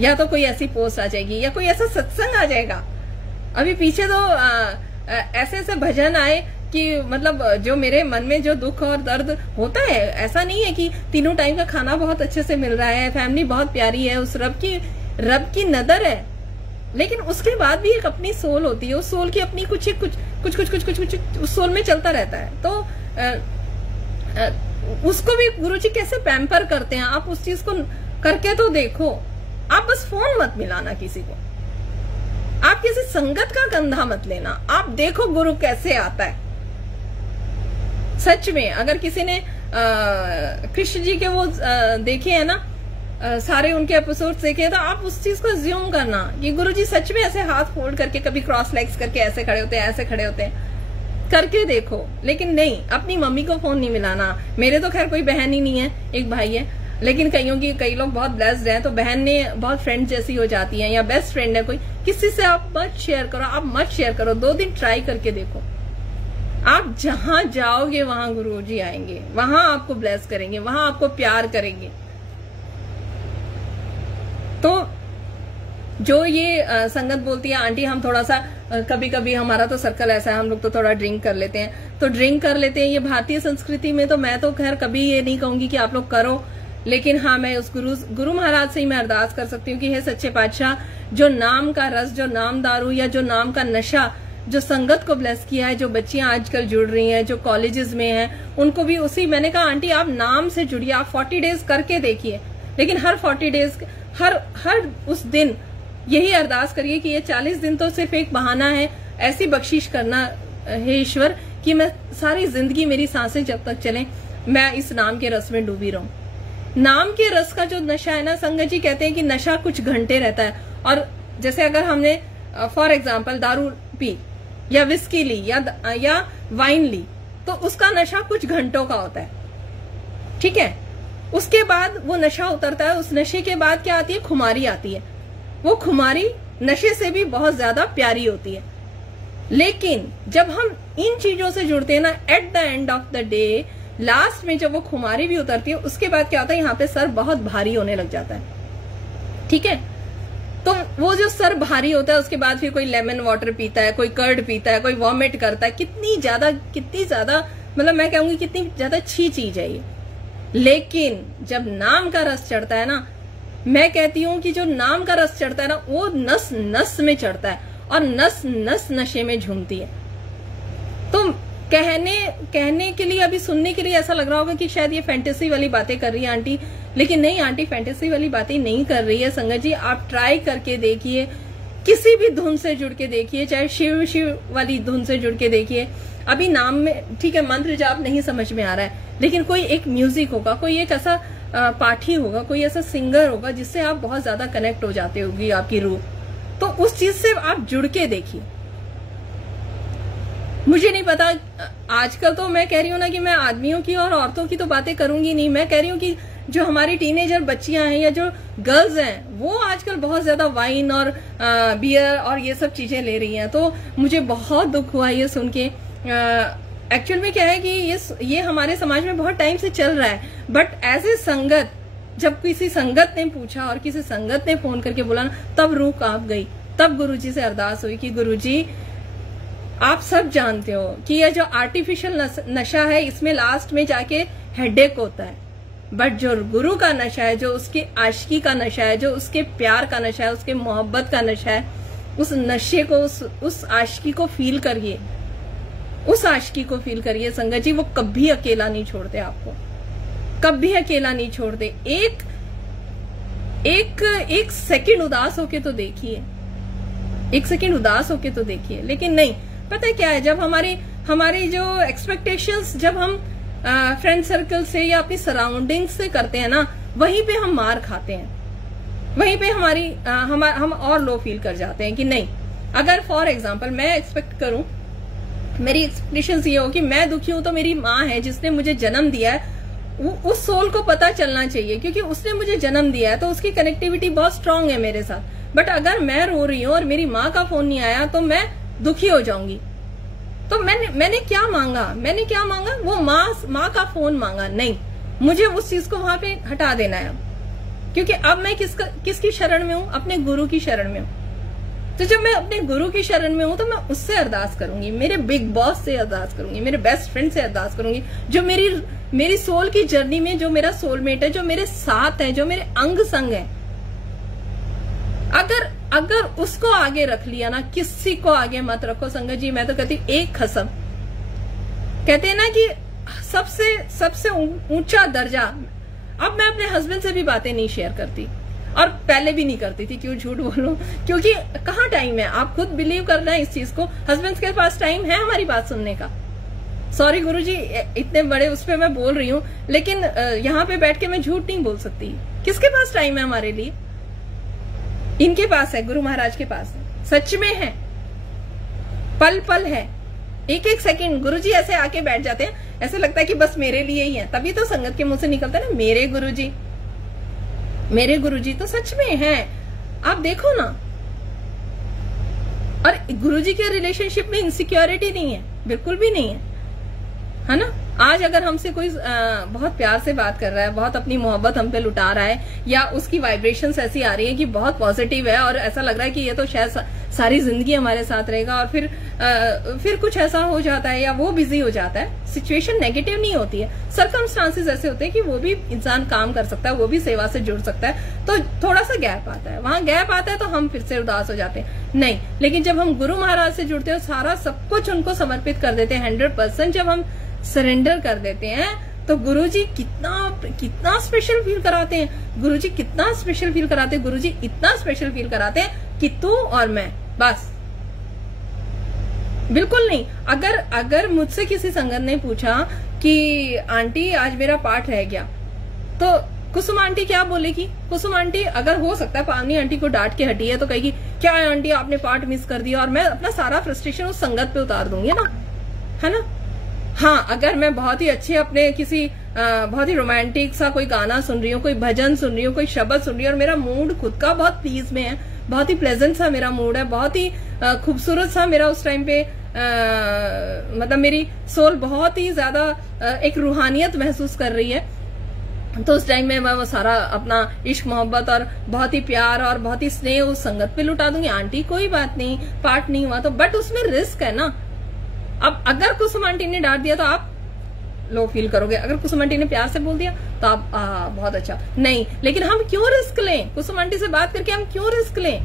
या तो कोई ऐसी पोस्ट आ जाएगी या कोई ऐसा सत्संग आ जाएगा। अभी पीछे तो ऐसे ऐसे भजन आए कि मतलब जो मेरे मन में जो दुख और दर्द होता है, ऐसा नहीं है कि तीनों टाइम का खाना बहुत अच्छे से मिल रहा है, फैमिली बहुत प्यारी है, उस रब की नजर है, लेकिन उसके बाद भी एक अपनी सोल होती है, उस सोल की अपनी कुछ उस सोल में चलता रहता है। तो उसको भी गुरुजी कैसे पैम्पर करते हैं, आप उस चीज को करके तो देखो। आप बस फोन मत मिलाना किसी को, आप किसी संगत का कंधा मत लेना, आप देखो गुरु कैसे आता है। सच में अगर किसी ने कृष्ण जी के वो देखे है ना, सारे उनके एपिसोड्स देखे हैं, तो आप उस चीज को ज्यूम करना कि गुरुजी सच में ऐसे हाथ फोल्ड करके, कभी क्रॉस लेग्स करके ऐसे खड़े होते हैं, ऐसे खड़े होते हैं, करके देखो। लेकिन नहीं, अपनी मम्मी को फोन नहीं मिलाना। मेरे तो खैर कोई बहन ही नहीं है, एक भाई है, लेकिन कई लोग बहुत ब्लेस्ड हैं, तो बहन ने बहुत फ्रेंड जैसी हो जाती है, या बेस्ट फ्रेंड है कोई, किसी से आप मत शेयर करो, आप मत शेयर करो। 2 दिन ट्राई करके देखो, आप जहां जाओगे वहां गुरुजी आएंगे, वहां आपको ब्लेस करेंगे, वहां आपको प्यार करेंगे। तो जो ये संगत बोलती है आंटी हम थोड़ा सा कभी कभी, हमारा तो सर्कल ऐसा है, हम लोग तो थोड़ा ड्रिंक कर लेते हैं, तो ड्रिंक कर लेते हैं। ये भारतीय संस्कृति में तो मैं तो खैर कभी ये नहीं कहूंगी कि आप लोग करो, लेकिन हाँ, मैं उस गुरु महाराज से ही मैं अरदास कर सकती हूँ कि हे सच्चे पातशाह, जो नाम का रस, जो नाम दारू या जो नाम का नशा जो संगत को ब्लेस किया है, जो बच्चियां आजकल जुड़ रही हैं, जो कॉलेजेस में हैं, उनको भी उसी, मैंने कहा आंटी आप नाम से जुड़िए, आप 40 डेज करके देखिए, लेकिन हर 40 डेज हर उस दिन यही अरदास करिए कि ये 40 दिन तो सिर्फ एक बहाना है, ऐसी बख्शिश करना है ईश्वर कि मैं सारी जिंदगी, मेरी सांसें जब तक चलें, मैं इस नाम के रस में डूबी रहूं। नाम के रस का जो नशा है ना, संगत जी कहते हैं कि नशा कुछ घंटे रहता है, और जैसे अगर हमने फॉर एग्जाम्पल दारू पी या विस्की ली या वाइन ली, तो उसका नशा कुछ घंटों का होता है, ठीक है। उसके बाद वो नशा उतरता है, उस नशे के बाद क्या आती है, खुमारी आती है। वो खुमारी नशे से भी बहुत ज्यादा प्यारी होती है। लेकिन जब हम इन चीजों से जुड़ते हैं ना, at the end of the day last में जब वो खुमारी भी उतरती है उसके बाद क्या होता है, यहाँ पे सर बहुत भारी होने लग जाता है। ठीक है, तो वो जो सर भारी होता है उसके बाद फिर कोई लेमन वाटर पीता है, कोई कर्ड पीता है, कोई वॉमिट करता है। कितनी ज्यादा मतलब मैं कहूंगी कितनी ज्यादा अच्छी चीज है ये। लेकिन जब नाम का रस चढ़ता है ना, मैं कहती हूं कि जो नाम का रस चढ़ता है ना, वो नस नस में चढ़ता है और नस नस नशे में झूमती है। तो कहने के लिए, अभी सुनने के लिए ऐसा लग रहा होगा कि शायद ये फैंटेसी वाली बातें कर रही है आंटी, लेकिन नहीं आंटी, फैंटेसी वाली बातें नहीं कर रही है। संगत जी, आप ट्राई करके देखिए, किसी भी धुन से जुड़ के देखिए, चाहे शिव शिव वाली धुन से जुड़ के देखिए। अभी नाम में ठीक है मंत्र जाप नहीं समझ में आ रहा है, लेकिन कोई एक म्यूजिक होगा, कोई एक ऐसा पाठी होगा, कोई ऐसा सिंगर होगा जिससे आप बहुत ज्यादा कनेक्ट हो जाते होगी आपकी रूह, तो उस चीज से आप जुड़ के देखिए। मुझे नहीं पता, आजकल तो मैं कह रही हूँ ना कि मैं आदमियों की और औरतों की तो बातें करूंगी नहीं, मैं कह रही हूँ कि जो हमारी टीनेजर बच्चियां हैं या जो गर्ल्स हैं वो आजकल बहुत ज्यादा वाइन और बियर और ये सब चीजें ले रही हैं। तो मुझे बहुत दुख हुआ ये सुन के। एक्चुअल में क्या है कि ये हमारे समाज में बहुत टाइम से चल रहा है, बट एज ए संगत, जब किसी संगत ने पूछा और किसी संगत ने फोन करके बोला ना, तब रूह कांप गई। तब गुरुजी से अरदास हुई कि गुरुजी आप सब जानते हो कि यह जो आर्टिफिशियल नशा है इसमें लास्ट में जाके हेडेक होता है, बट जो गुरु का नशा है, जो उसके आशिकी का नशा है, जो उसके प्यार का नशा है, उसके मोहब्बत का नशा है, उस नशे को, उस आशिकी को फील करिए, उस आशिकी को फील करिए संगत जी। वो कभी अकेला नहीं छोड़ते आपको, कभी अकेला नहीं छोड़ते। एक सेकंड उदास होके तो देखिए, एक सेकंड उदास होके तो देखिए। लेकिन नहीं, पता है क्या है, जब हमारी जो एक्सपेक्टेशंस जब हम फ्रेंड सर्कल से या अपनी सराउंडिंग से करते हैं ना, वहीं पे हम मार खाते हैं, वहीं पे हम और लो फील कर जाते हैं कि नहीं। अगर फॉर एग्जांपल मैं एक्सपेक्ट करूं, मेरी एक्सपेक्टेशंस ये हो कि मैं दुखी हूं तो मेरी माँ है जिसने मुझे जन्म दिया है, उस सोल को पता चलना चाहिए क्योंकि उसने मुझे जन्म दिया है, तो उसकी कनेक्टिविटी बहुत स्ट्रांग है मेरे साथ। बट अगर मैं रो रही हूँ और मेरी माँ का फोन नहीं आया तो मैं दुखी हो जाऊंगी। तो मैंने क्या मांगा, वो माँ का फोन मांगा। नहीं, मुझे उस चीज को वहां पे हटा देना है, क्योंकि अब मैं किसकी शरण में हूँ, अपने गुरु की शरण में हूँ। तो जब मैं अपने गुरु की शरण में हूँ तो मैं उससे अरदास करूंगी, मेरे बिग बॉस से अरदास करूंगी, मेरे बेस्ट फ्रेंड से अरदास करूंगी, जो मेरी सोल की जर्नी में जो मेरा सोलमेट है, जो मेरे साथ है, जो मेरे अंग संग है। अगर उसको आगे रख लिया ना, किसी को आगे मत रखो संगत जी। मैं तो कहती एक कसम, कहते हैं ना कि सबसे ऊंचा दर्जा। अब मैं अपने हस्बैंड से भी बातें नहीं शेयर करती, और पहले भी नहीं करती थी, क्यों झूठ बोलूं, क्योंकि कहाँ टाइम है। आप खुद बिलीव करना है इस चीज को, हस्बैंड के पास टाइम है हमारी बात सुनने का। सॉरी गुरुजी, इतने बड़े उस पर मैं बोल रही हूँ, लेकिन यहाँ पे बैठ के मैं झूठ नहीं बोल सकती। किसके पास टाइम है हमारे लिए? इनके पास है, गुरु महाराज के पास है, सच में है, पल पल है, एक एक सेकंड। गुरुजी ऐसे आके बैठ जाते हैं, ऐसे लगता है कि बस मेरे लिए ही है। तभी तो संगत के मुंह से निकलता है ना, मेरे गुरुजी तो सच में है। आप देखो ना, और गुरुजी के रिलेशनशिप में इनसिक्योरिटी नहीं है, बिल्कुल भी नहीं है ना। आज अगर हमसे कोई बहुत प्यार से बात कर रहा है, बहुत अपनी मोहब्बत हम पे लुटा रहा है, या उसकी वाइब्रेशंस ऐसी आ रही है कि बहुत पॉजिटिव है और ऐसा लग रहा है कि ये तो शायद सारी जिंदगी हमारे साथ रहेगा, और फिर कुछ ऐसा हो जाता है या वो बिजी हो जाता है। सिचुएशन नेगेटिव नहीं होती है, सर्कमस्टांसेस ऐसे होते हैं कि वो भी इंसान काम कर सकता है, वो भी सेवा से जुड़ सकता है, तो थोड़ा सा गैप आता है, वहां गैप आता है तो हम फिर से उदास हो जाते हैं। नहीं, लेकिन जब हम गुरु महाराज से जुड़ते हैं, सारा सब कुछ उनको समर्पित कर देते हैं, 100% जब हम सरेंडर कर देते हैं, तो गुरुजी कितना स्पेशल फील कराते हैं। गुरुजी कितना स्पेशल फील कराते हैं, गुरुजी इतना स्पेशल फील कराते हैं कि तू और मैं, बस। बिल्कुल नहीं। अगर मुझसे किसी संगत ने पूछा कि आंटी आज मेरा पाठ रह गया, तो कुसुम आंटी क्या बोलेगी? कुसुम आंटी, अगर हो सकता है पावनी आंटी को डांट के हटी है तो कहेगी क्या है आंटी आपने पाठ मिस कर दिया, और मैं अपना सारा फ्रस्ट्रेशन उस संगत पे उतार दूंगी ना, है ना। हाँ, अगर मैं बहुत ही अच्छे अपने किसी बहुत ही रोमांटिक सा कोई गाना सुन रही हूँ, कोई भजन सुन रही हूँ, कोई शब्द सुन रही हूँ, और मेरा मूड खुद का बहुत प्लीज में है, बहुत ही प्लेजेंट सा मेरा मूड है, बहुत ही खूबसूरत सा मेरा उस टाइम पे मतलब मेरी सोल बहुत ही ज्यादा एक रूहानियत महसूस कर रही है, तो उस टाइम में मैं वो सारा अपना इश्क मोहब्बत और बहुत ही प्यार और बहुत ही स्नेह उस संगत पे लुटा दूंगी। आंटी कोई बात नहीं, पार्ट नहीं हुआ तो, बट उसमें रिस्क है ना। अब अगर कुसुम आंटी ने डांट दिया तो आप लो फील करोगे, अगर कुसुम आंटी ने प्यार से बोल दिया तो आप बहुत अच्छा नहीं। लेकिन हम क्यों रिस्क लें? कुसुम आंटी से बात करके हम क्यों रिस्क लें?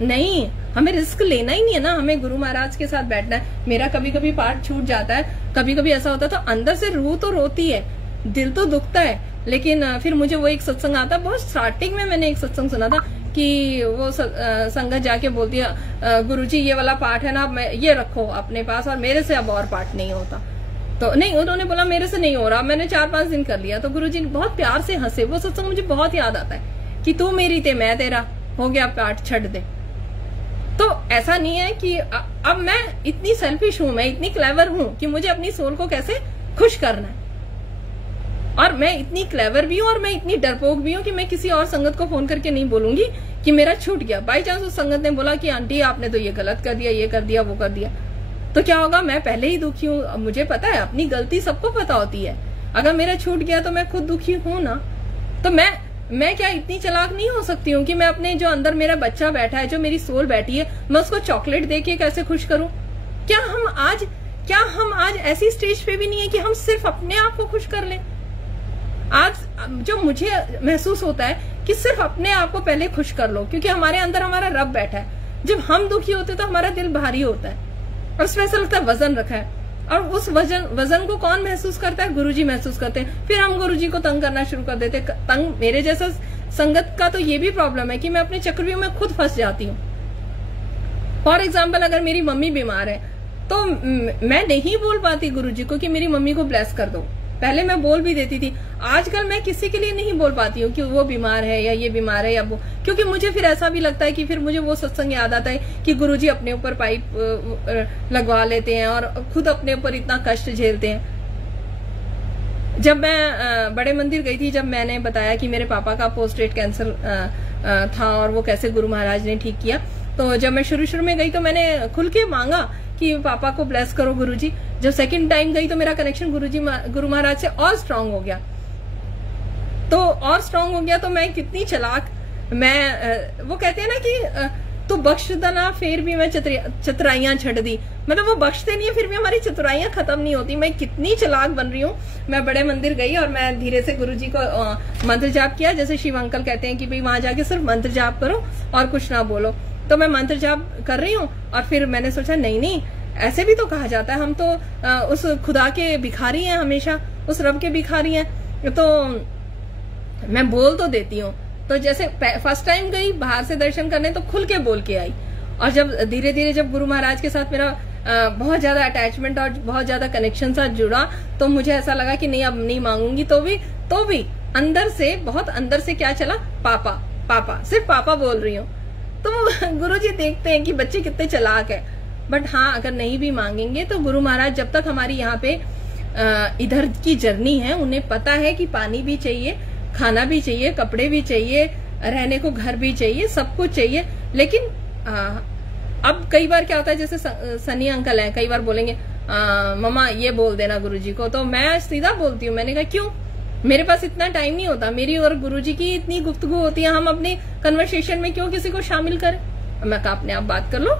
नहीं, हमें रिस्क लेना ही नहीं है ना, हमें गुरु महाराज के साथ बैठना है। मेरा कभी कभी पार्ट छूट जाता है, कभी कभी ऐसा होता है, तो अंदर से रूह तो रोती है, दिल तो दुखता है, लेकिन फिर मुझे वो एक सत्संग आता, बहुत स्टार्टिंग में मैंने एक सत्संग सुना था कि वो संगत जाके बोलती है गुरुजी ये वाला पार्ट है ना, ये रखो अपने पास और मेरे से अब और पार्ट नहीं होता। तो नहीं, उन्होंने बोला मेरे से नहीं हो रहा, मैंने 4-5 दिन कर लिया। तो गुरुजी बहुत प्यार से हंसे। वो सत्संग मुझे बहुत याद आता है कि तू मेरी ते मैं तेरा, हो गया पार्ट छੱਡ दे। तो ऐसा नहीं है कि अब मैं इतनी सेल्फिश हूं, मैं इतनी क्लेवर हूं कि मुझे अपनी सोल को कैसे खुश करना है, और मैं इतनी क्लेवर भी हूं और मैं इतनी डरपोक भी हूं कि मैं किसी और संगत को फोन करके नहीं बोलूंगी कि मेरा छूट गया। बाई चांस उस संगत ने बोला कि आंटी आपने तो ये गलत कर दिया, ये कर दिया, वो कर दिया, तो क्या होगा? मैं पहले ही दुखी हूं, मुझे पता है अपनी गलती सबको पता होती है। अगर मेरा छूट गया तो मैं खुद दुखी हूं ना। तो मैं क्या इतनी चालाक नहीं हो सकती हूँ कि मैं अपने जो अंदर मेरा बच्चा बैठा है, जो मेरी सोल बैठी है, मैं उसको चॉकलेट देके कैसे खुश करूं? क्या हम आज ऐसी स्टेज पे भी नहीं है कि हम सिर्फ अपने आप को खुश कर लें? आज जो मुझे महसूस होता है कि सिर्फ अपने आप को पहले खुश कर लो, क्योंकि हमारे अंदर हमारा रब बैठा है। जब हम दुखी होते तो हमारा दिल भारी होता है और उसमें ऐसा लगता है वजन रखा है, और उस वजन को कौन महसूस करता है? गुरुजी महसूस करते हैं। फिर हम गुरुजी को तंग करना शुरू कर देते। तंग मेरे जैसा संगत का तो ये भी प्रॉब्लम है कि मैं अपने चक्रव्यूह में खुद फंस जाती हूँ। फॉर एग्जाम्पल, अगर मेरी मम्मी बीमार है तो मैं नहीं बोल पाती गुरुजी को कि मेरी मम्मी को ब्लेस कर दो। पहले मैं बोल भी देती थी, आजकल मैं किसी के लिए नहीं बोल पाती हूँ कि वो बीमार है या ये बीमार है या वो, क्योंकि मुझे फिर ऐसा भी लगता है कि फिर मुझे वो सत्संग याद आता है कि गुरुजी अपने ऊपर पाइप लगवा लेते हैं और खुद अपने ऊपर इतना कष्ट झेलते हैं। जब मैं बड़े मंदिर गई थी, जब मैंने बताया कि मेरे पापा का पोस्ट्रेट कैंसर था और वो कैसे गुरु महाराज ने ठीक किया, तो जब मैं शुरू में गई तो मैंने खुल के मांगा कि पापा को ब्लेस करो गुरुजी। जब सेकंड टाइम गई तो मेरा कनेक्शन गुरु महाराज से और स्ट्रांग हो गया। तो मैं कितनी चालाक, मैं वो कहते हैं ना कि तो बख्श दना फिर भी मैं चतुराइयां छड़ दी, मतलब वो बख्शते नहीं है फिर भी हमारी चतुराइयां खत्म नहीं होती। मैं कितनी चालाक बन रही हूँ। मैं बड़े मंदिर गई और मैं धीरे से गुरुजी को मंत्र जाप किया, जैसे शिव अंकल कहते हैं कि भाई वहां जाके सिर्फ मंत्र जाप करो और कुछ ना बोलो। तो मैं मंत्र जाप कर रही हूँ और फिर मैंने सोचा नहीं, ऐसे भी तो कहा जाता है, हम तो उस खुदा के भिखारी हैं, हमेशा उस रब के भिखारी हैं, तो मैं बोल तो देती हूँ। तो जैसे फर्स्ट टाइम गई बाहर से दर्शन करने तो खुल के बोल के आई, और जब धीरे धीरे जब गुरु महाराज के साथ मेरा बहुत ज्यादा अटैचमेंट और बहुत ज्यादा कनेक्शन साथ जुड़ा, तो मुझे ऐसा लगा कि नहीं अब नहीं मांगूंगी। तो भी अंदर से, बहुत अंदर से क्या चला, पापा, सिर्फ पापा बोल रही हूँ। तो गुरुजी देखते हैं कि बच्चे कितने चालाक है। बट हाँ, अगर नहीं भी मांगेंगे तो गुरु महाराज जब तक हमारी यहाँ पे इधर की जर्नी है, उन्हें पता है कि पानी भी चाहिए, खाना भी चाहिए, कपड़े भी चाहिए, रहने को घर भी चाहिए, सब कुछ चाहिए। लेकिन अब कई बार क्या होता है, जैसे सनी अंकल हैं, कई बार बोलेंगे मम्मा ये बोल देना गुरुजी को, तो मैं सीधा बोलती हूँ। मैंने कहा क्यों, मेरे पास इतना टाइम नहीं होता, मेरी और गुरुजी की इतनी गुफ्तगू होती है, हम अपने कन्वर्सेशन में क्यों किसी को शामिल करें। मैं कहा अपने आप बात कर लो।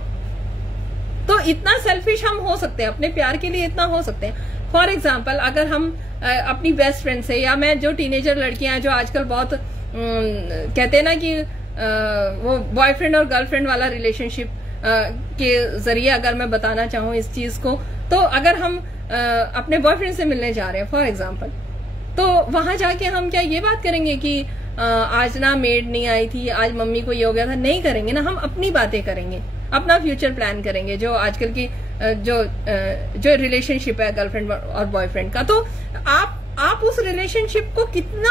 तो इतना सेल्फिश हम हो सकते हैं, अपने प्यार के लिए इतना हो सकते हैं। फॉर एग्जाम्पल, अगर हम अपनी बेस्ट फ्रेंड से, या मैं जो टीनेजर लड़कियां हैं जो आजकल बहुत कहते हैं ना कि वो बॉयफ्रेंड और गर्लफ्रेंड वाला रिलेशनशिप के जरिए अगर मैं बताना चाहूँ इस चीज को, तो अगर हम अपने बॉयफ्रेंड से मिलने जा रहे हैं फॉर एग्जाम्पल, तो वहां जाके हम क्या ये बात करेंगे कि आज ना मेड नहीं आई थी, आज मम्मी को ये हो गया था, नहीं करेंगे ना। हम अपनी बातें करेंगे, अपना फ्यूचर प्लान करेंगे, जो आजकल की जो रिलेशनशिप है गर्लफ्रेंड और बॉयफ्रेंड का। तो आप उस रिलेशनशिप को कितना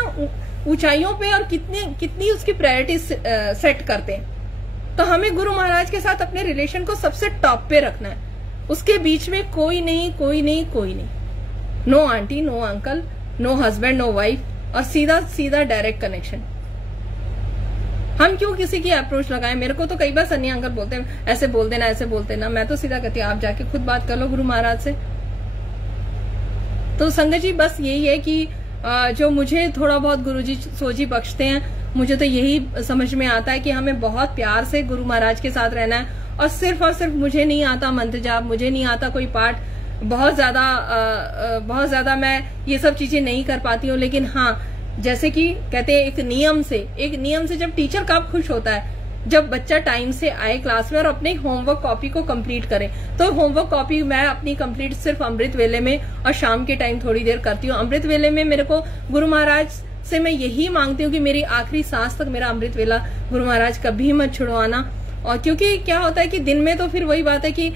ऊंचाइयों पे और कितनी उसकी प्रायोरिटी सेट करते हैं। तो हमें गुरु महाराज के साथ अपने रिलेशन को सबसे टॉप पे रखना है, उसके बीच में कोई नहीं। No aunty, no uncle, no husband, no wife, और सीधा डायरेक्ट कनेक्शन। हम क्यों किसी की अप्रोच लगाएं। मेरे को तो कई बार सन्नी अंकल बोलते हैं ऐसे बोल देना, ऐसे बोलते ना। मैं तो सीधा कहती हूँ आप जाके खुद बात कर लो गुरु महाराज से। तो संगत जी बस यही है कि जो मुझे थोड़ा बहुत गुरुजी सोझी बख्शते हैं, मुझे तो यही समझ में आता है कि हमें बहुत प्यार से गुरु महाराज के साथ रहना है। और सिर्फ मुझे नहीं आता मंत्र जाप, मुझे नहीं आता कोई पाठ, बहुत ज्यादा मैं ये सब चीजें नहीं कर पाती हूँ। लेकिन हाँ, जैसे कि कहते हैं एक नियम से जब टीचर कब खुश होता है, जब बच्चा टाइम से आए क्लास में और अपने होमवर्क कॉपी को कंप्लीट करे। तो होमवर्क कॉपी मैं अपनी कंप्लीट सिर्फ अमृत वेले में और शाम के टाइम थोड़ी देर करती हूँ। अमृत वेले में मेरे को गुरु महाराज से मैं यही मांगती हूँ कि मेरी आखिरी सांस तक मेरा अमृत वेला गुरु महाराज कभी मत छुड़वाना। और क्योंकि क्या होता है कि दिन में तो फिर वही बात है कि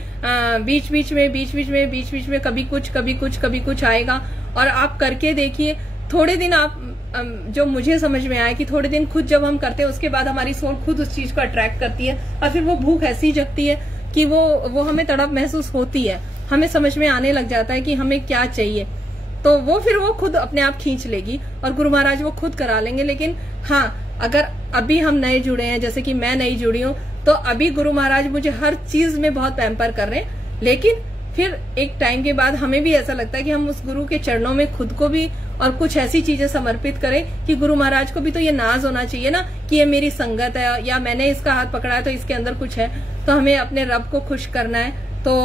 बीच बीच में कभी कुछ आएगा। और आप करके देखिए, थोड़े दिन आप जो मुझे समझ में आया कि थोड़े दिन खुद जब हम करते हैं उसके बाद हमारी सोल खुद उस चीज को अट्रैक्ट करती है और फिर वो भूख ऐसी जगती है कि वो हमें तड़प महसूस होती है, हमें समझ में आने लग जाता है कि हमें क्या चाहिए। तो वो खुद अपने आप खींच लेगी और गुरु महाराज वो खुद करा लेंगे। लेकिन हाँ, अगर अभी हम नए जुड़े हैं, जैसे कि मैं नई जुड़ी हूँ, तो अभी गुरु महाराज मुझे हर चीज में बहुत पैम्पर कर रहे हैं। लेकिन फिर एक टाइम के बाद हमें भी ऐसा लगता है कि हम उस गुरु के चरणों में खुद को भी और कुछ ऐसी चीजें समर्पित करें कि गुरु महाराज को भी तो ये नाज होना चाहिए ना कि ये मेरी संगत है या मैंने इसका हाथ पकड़ा है तो इसके अंदर कुछ है। तो हमें अपने रब को खुश करना है। तो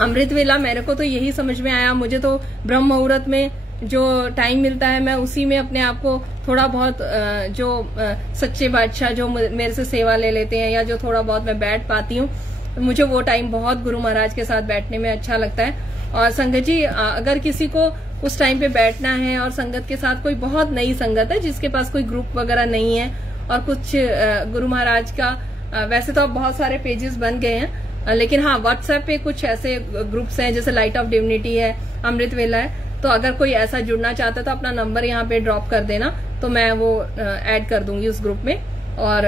अमृत वेला मेरे को तो यही समझ में आया। मुझे तो ब्रह्म मुहूर्त में जो टाइम मिलता है मैं उसी में अपने आप को थोड़ा बहुत जो सच्चे बादशाह जो मेरे से सेवा ले लेते हैं या जो थोड़ा बहुत मैं बैठ पाती हूँ, मुझे वो टाइम बहुत गुरु महाराज के साथ बैठने में अच्छा लगता है। और संगत जी, अगर किसी को उस टाइम पे बैठना है और संगत के साथ कोई बहुत नई संगत है जिसके पास कोई ग्रुप वगैरह नहीं है और कुछ गुरु महाराज का वैसे तो अब बहुत सारे पेजेस बन गए हैं, लेकिन हाँ व्हाट्सएप पे कुछ ऐसे ग्रुप्स हैं जैसे लाइट ऑफ डिविनिटी है, अमृत वेला है। तो अगर कोई ऐसा जुड़ना चाहता है तो अपना नंबर यहाँ पे ड्रॉप कर देना, तो मैं वो ऐड कर दूंगी उस ग्रुप में। और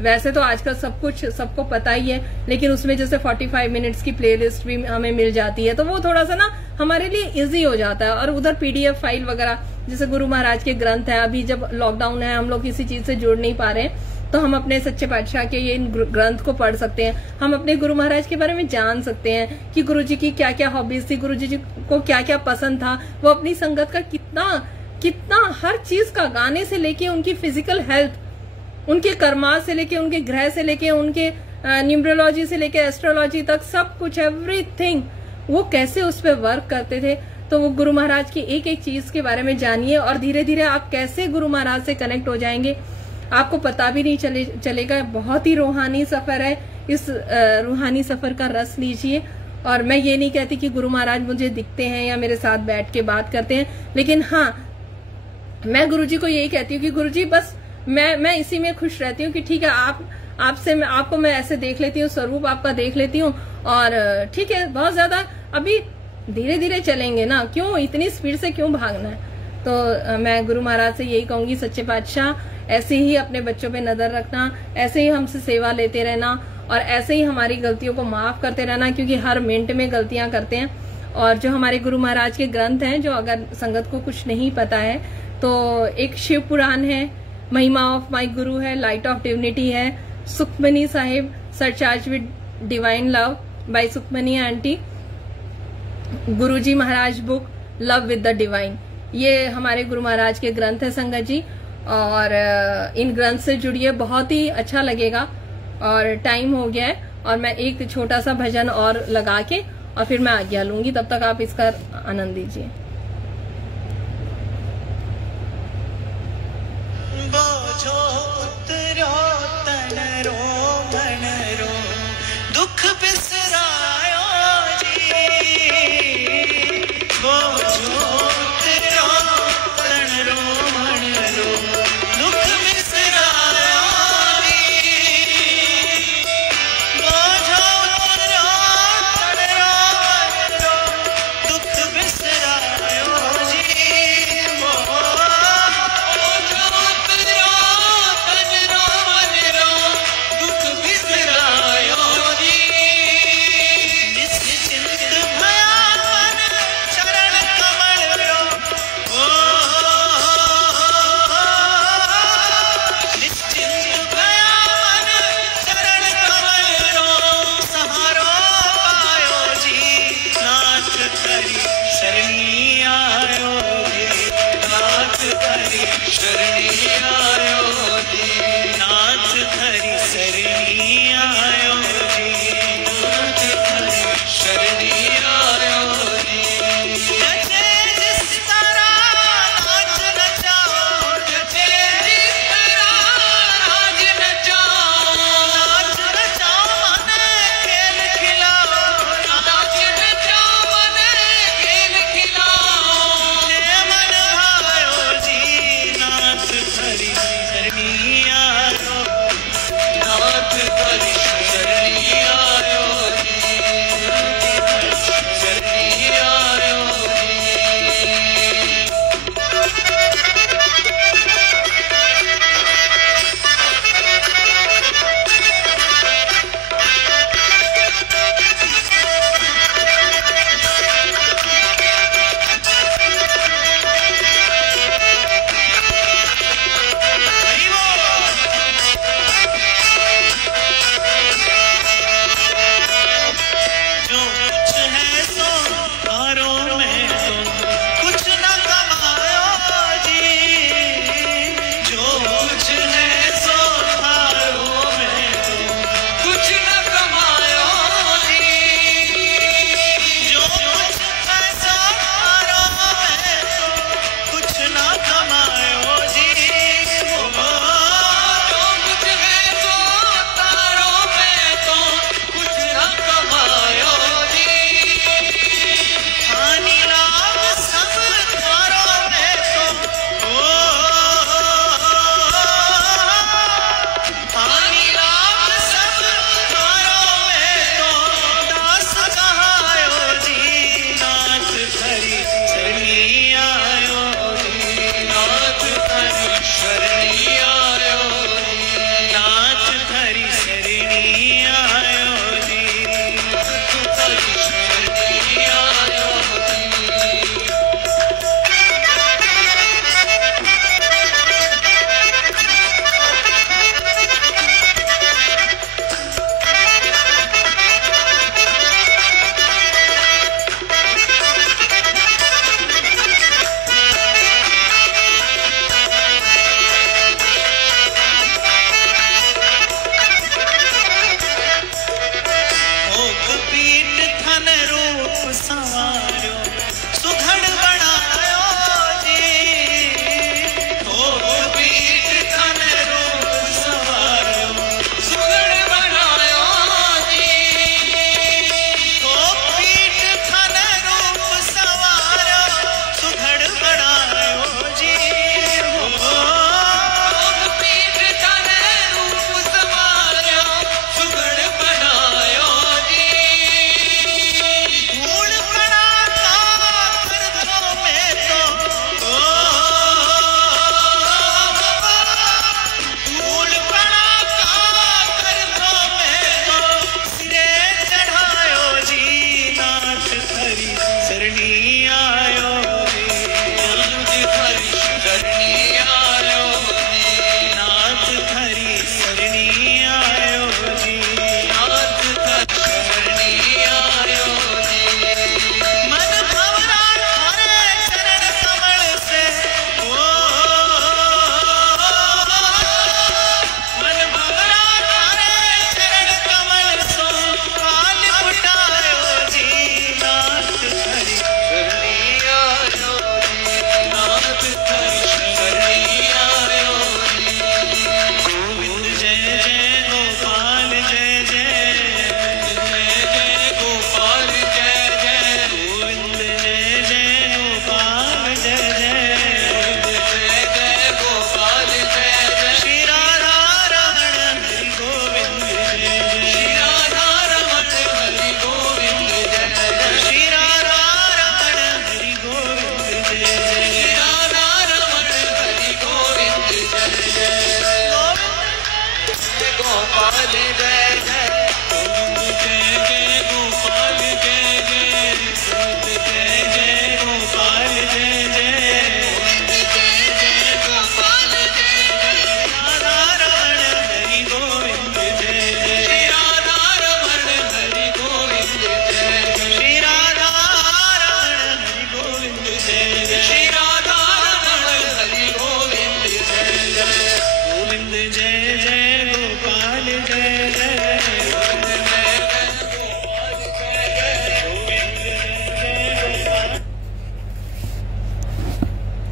वैसे तो आजकल सब कुछ सबको पता ही है, लेकिन उसमें जैसे 45 मिनट्स की प्लेलिस्ट भी हमें मिल जाती है, तो वो थोड़ा सा ना हमारे लिए इजी हो जाता है। और उधर पीडीएफ फाइल वगैरह जैसे गुरु महाराज के ग्रंथ है, अभी जब लॉकडाउन है हम लोग किसी चीज से जुड़ नहीं पा रहे हैं, तो हम अपने सच्चे पातशाह के ये ग्रंथ को पढ़ सकते हैं। हम अपने गुरु महाराज के बारे में जान सकते हैं कि गुरु जी की क्या क्या हॉबीज थी, गुरु जी को क्या क्या पसंद था, वो अपनी संगत का कितना हर चीज का, गाने से लेके उनकी फिजिकल हेल्थ, उनके कर्मा से लेके उनके ग्रह से लेके उनके न्यूमरोलॉजी से लेके एस्ट्रोलॉजी तक सब कुछ एवरीथिंग वो कैसे उस पर वर्क करते थे। तो वो गुरु महाराज की एक एक चीज के बारे में जानिए और धीरे धीरे आप कैसे गुरु महाराज से कनेक्ट हो जाएंगे आपको पता भी नहीं चलेगा। बहुत ही रूहानी सफर है, इस रूहानी सफर का रस लीजिए। और मैं ये नहीं कहती कि गुरु महाराज मुझे दिखते हैं या मेरे साथ बैठ के बात करते हैं, लेकिन हाँ मैं गुरु जी को यही कहती हूँ कि गुरु जी बस मैं इसी में खुश रहती हूँ कि ठीक है आपको मैं ऐसे देख लेती हूँ, स्वरूप आपका देख लेती हूँ और ठीक है, बहुत ज्यादा अभी धीरे धीरे चलेंगे ना, क्यों इतनी स्पीड से क्यों भागना है। तो मैं गुरु महाराज से यही कहूंगी, सच्चे पातशाह ऐसे ही अपने बच्चों पे नजर रखना, ऐसे ही हमसे सेवा लेते रहना और ऐसे ही हमारी गलतियों को माफ करते रहना, क्योंकि हर मिनट में गलतियां करते हैं। और जो हमारे गुरु महाराज के ग्रंथ हैं, जो अगर संगत को कुछ नहीं पता है तो एक शिव पुराण है, महिमा ऑफ माई गुरु है, लाइट ऑफ डिविनिटी है, Sukhmani Sahib surcharge with divine love by Sukhmani aunty, Guruji Maharaj book love with the divine, ये हमारे गुरु महाराज के ग्रंथ है संगत जी। और इन ग्रंथ से जुड़िए, बहुत ही अच्छा लगेगा। और टाइम हो गया है और मैं एक छोटा सा भजन और लगा के और फिर मैं आज्ञा लूंगी, तब तक आप इसका आनंद लीजिए। दुख बिसरायो जी,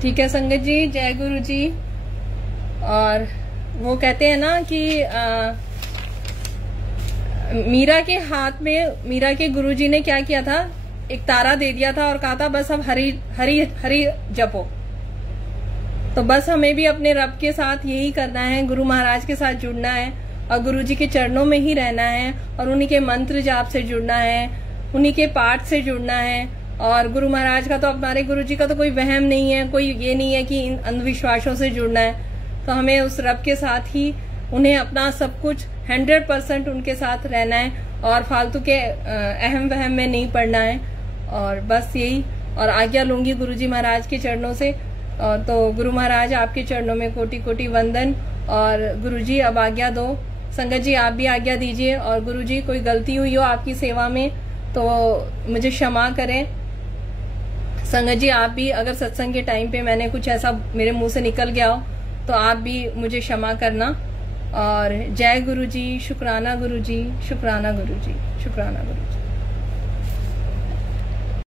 ठीक है संगत जी, जय गुरु जी। और वो कहते हैं ना कि मीरा के हाथ में, मीरा के गुरुजी ने क्या किया था, एक तारा दे दिया था और कहा था बस अब हरि हरि हरि जपो। तो बस हमें भी अपने रब के साथ यही करना है, गुरु महाराज के साथ जुड़ना है और गुरु जी के चरणों में ही रहना है और उन्हीं के मंत्र जाप से जुड़ना है, उन्हीं के पाठ से जुड़ना है। और गुरु महाराज का तो, हमारे गुरु जी का तो कोई वहम नहीं है, कोई ये नहीं है कि इन अंधविश्वासों से जुड़ना है। तो हमें उस रब के साथ ही, उन्हें अपना सब कुछ 100% उनके साथ रहना है और फालतू के अहम वहम में नहीं पड़ना है। और बस यही, और आज्ञा लूंगी गुरु जी महाराज के चरणों से। तो गुरु महाराज आपके चरणों में कोटि कोटि वंदन। और गुरु जी अब आज्ञा दो, संगत जी आप भी आज्ञा दीजिए। और गुरु जी कोई गलती हुई हो आपकी सेवा में तो मुझे क्षमा करें। संगत जी आप भी, अगर सत्संग के टाइम पे मैंने कुछ ऐसा मेरे मुंह से निकल गया हो तो आप भी मुझे क्षमा करना। और जय गुरु जी, शुक्राना गुरु जी, शुक्राना गुरु जी, शुक्राना गुरु जी।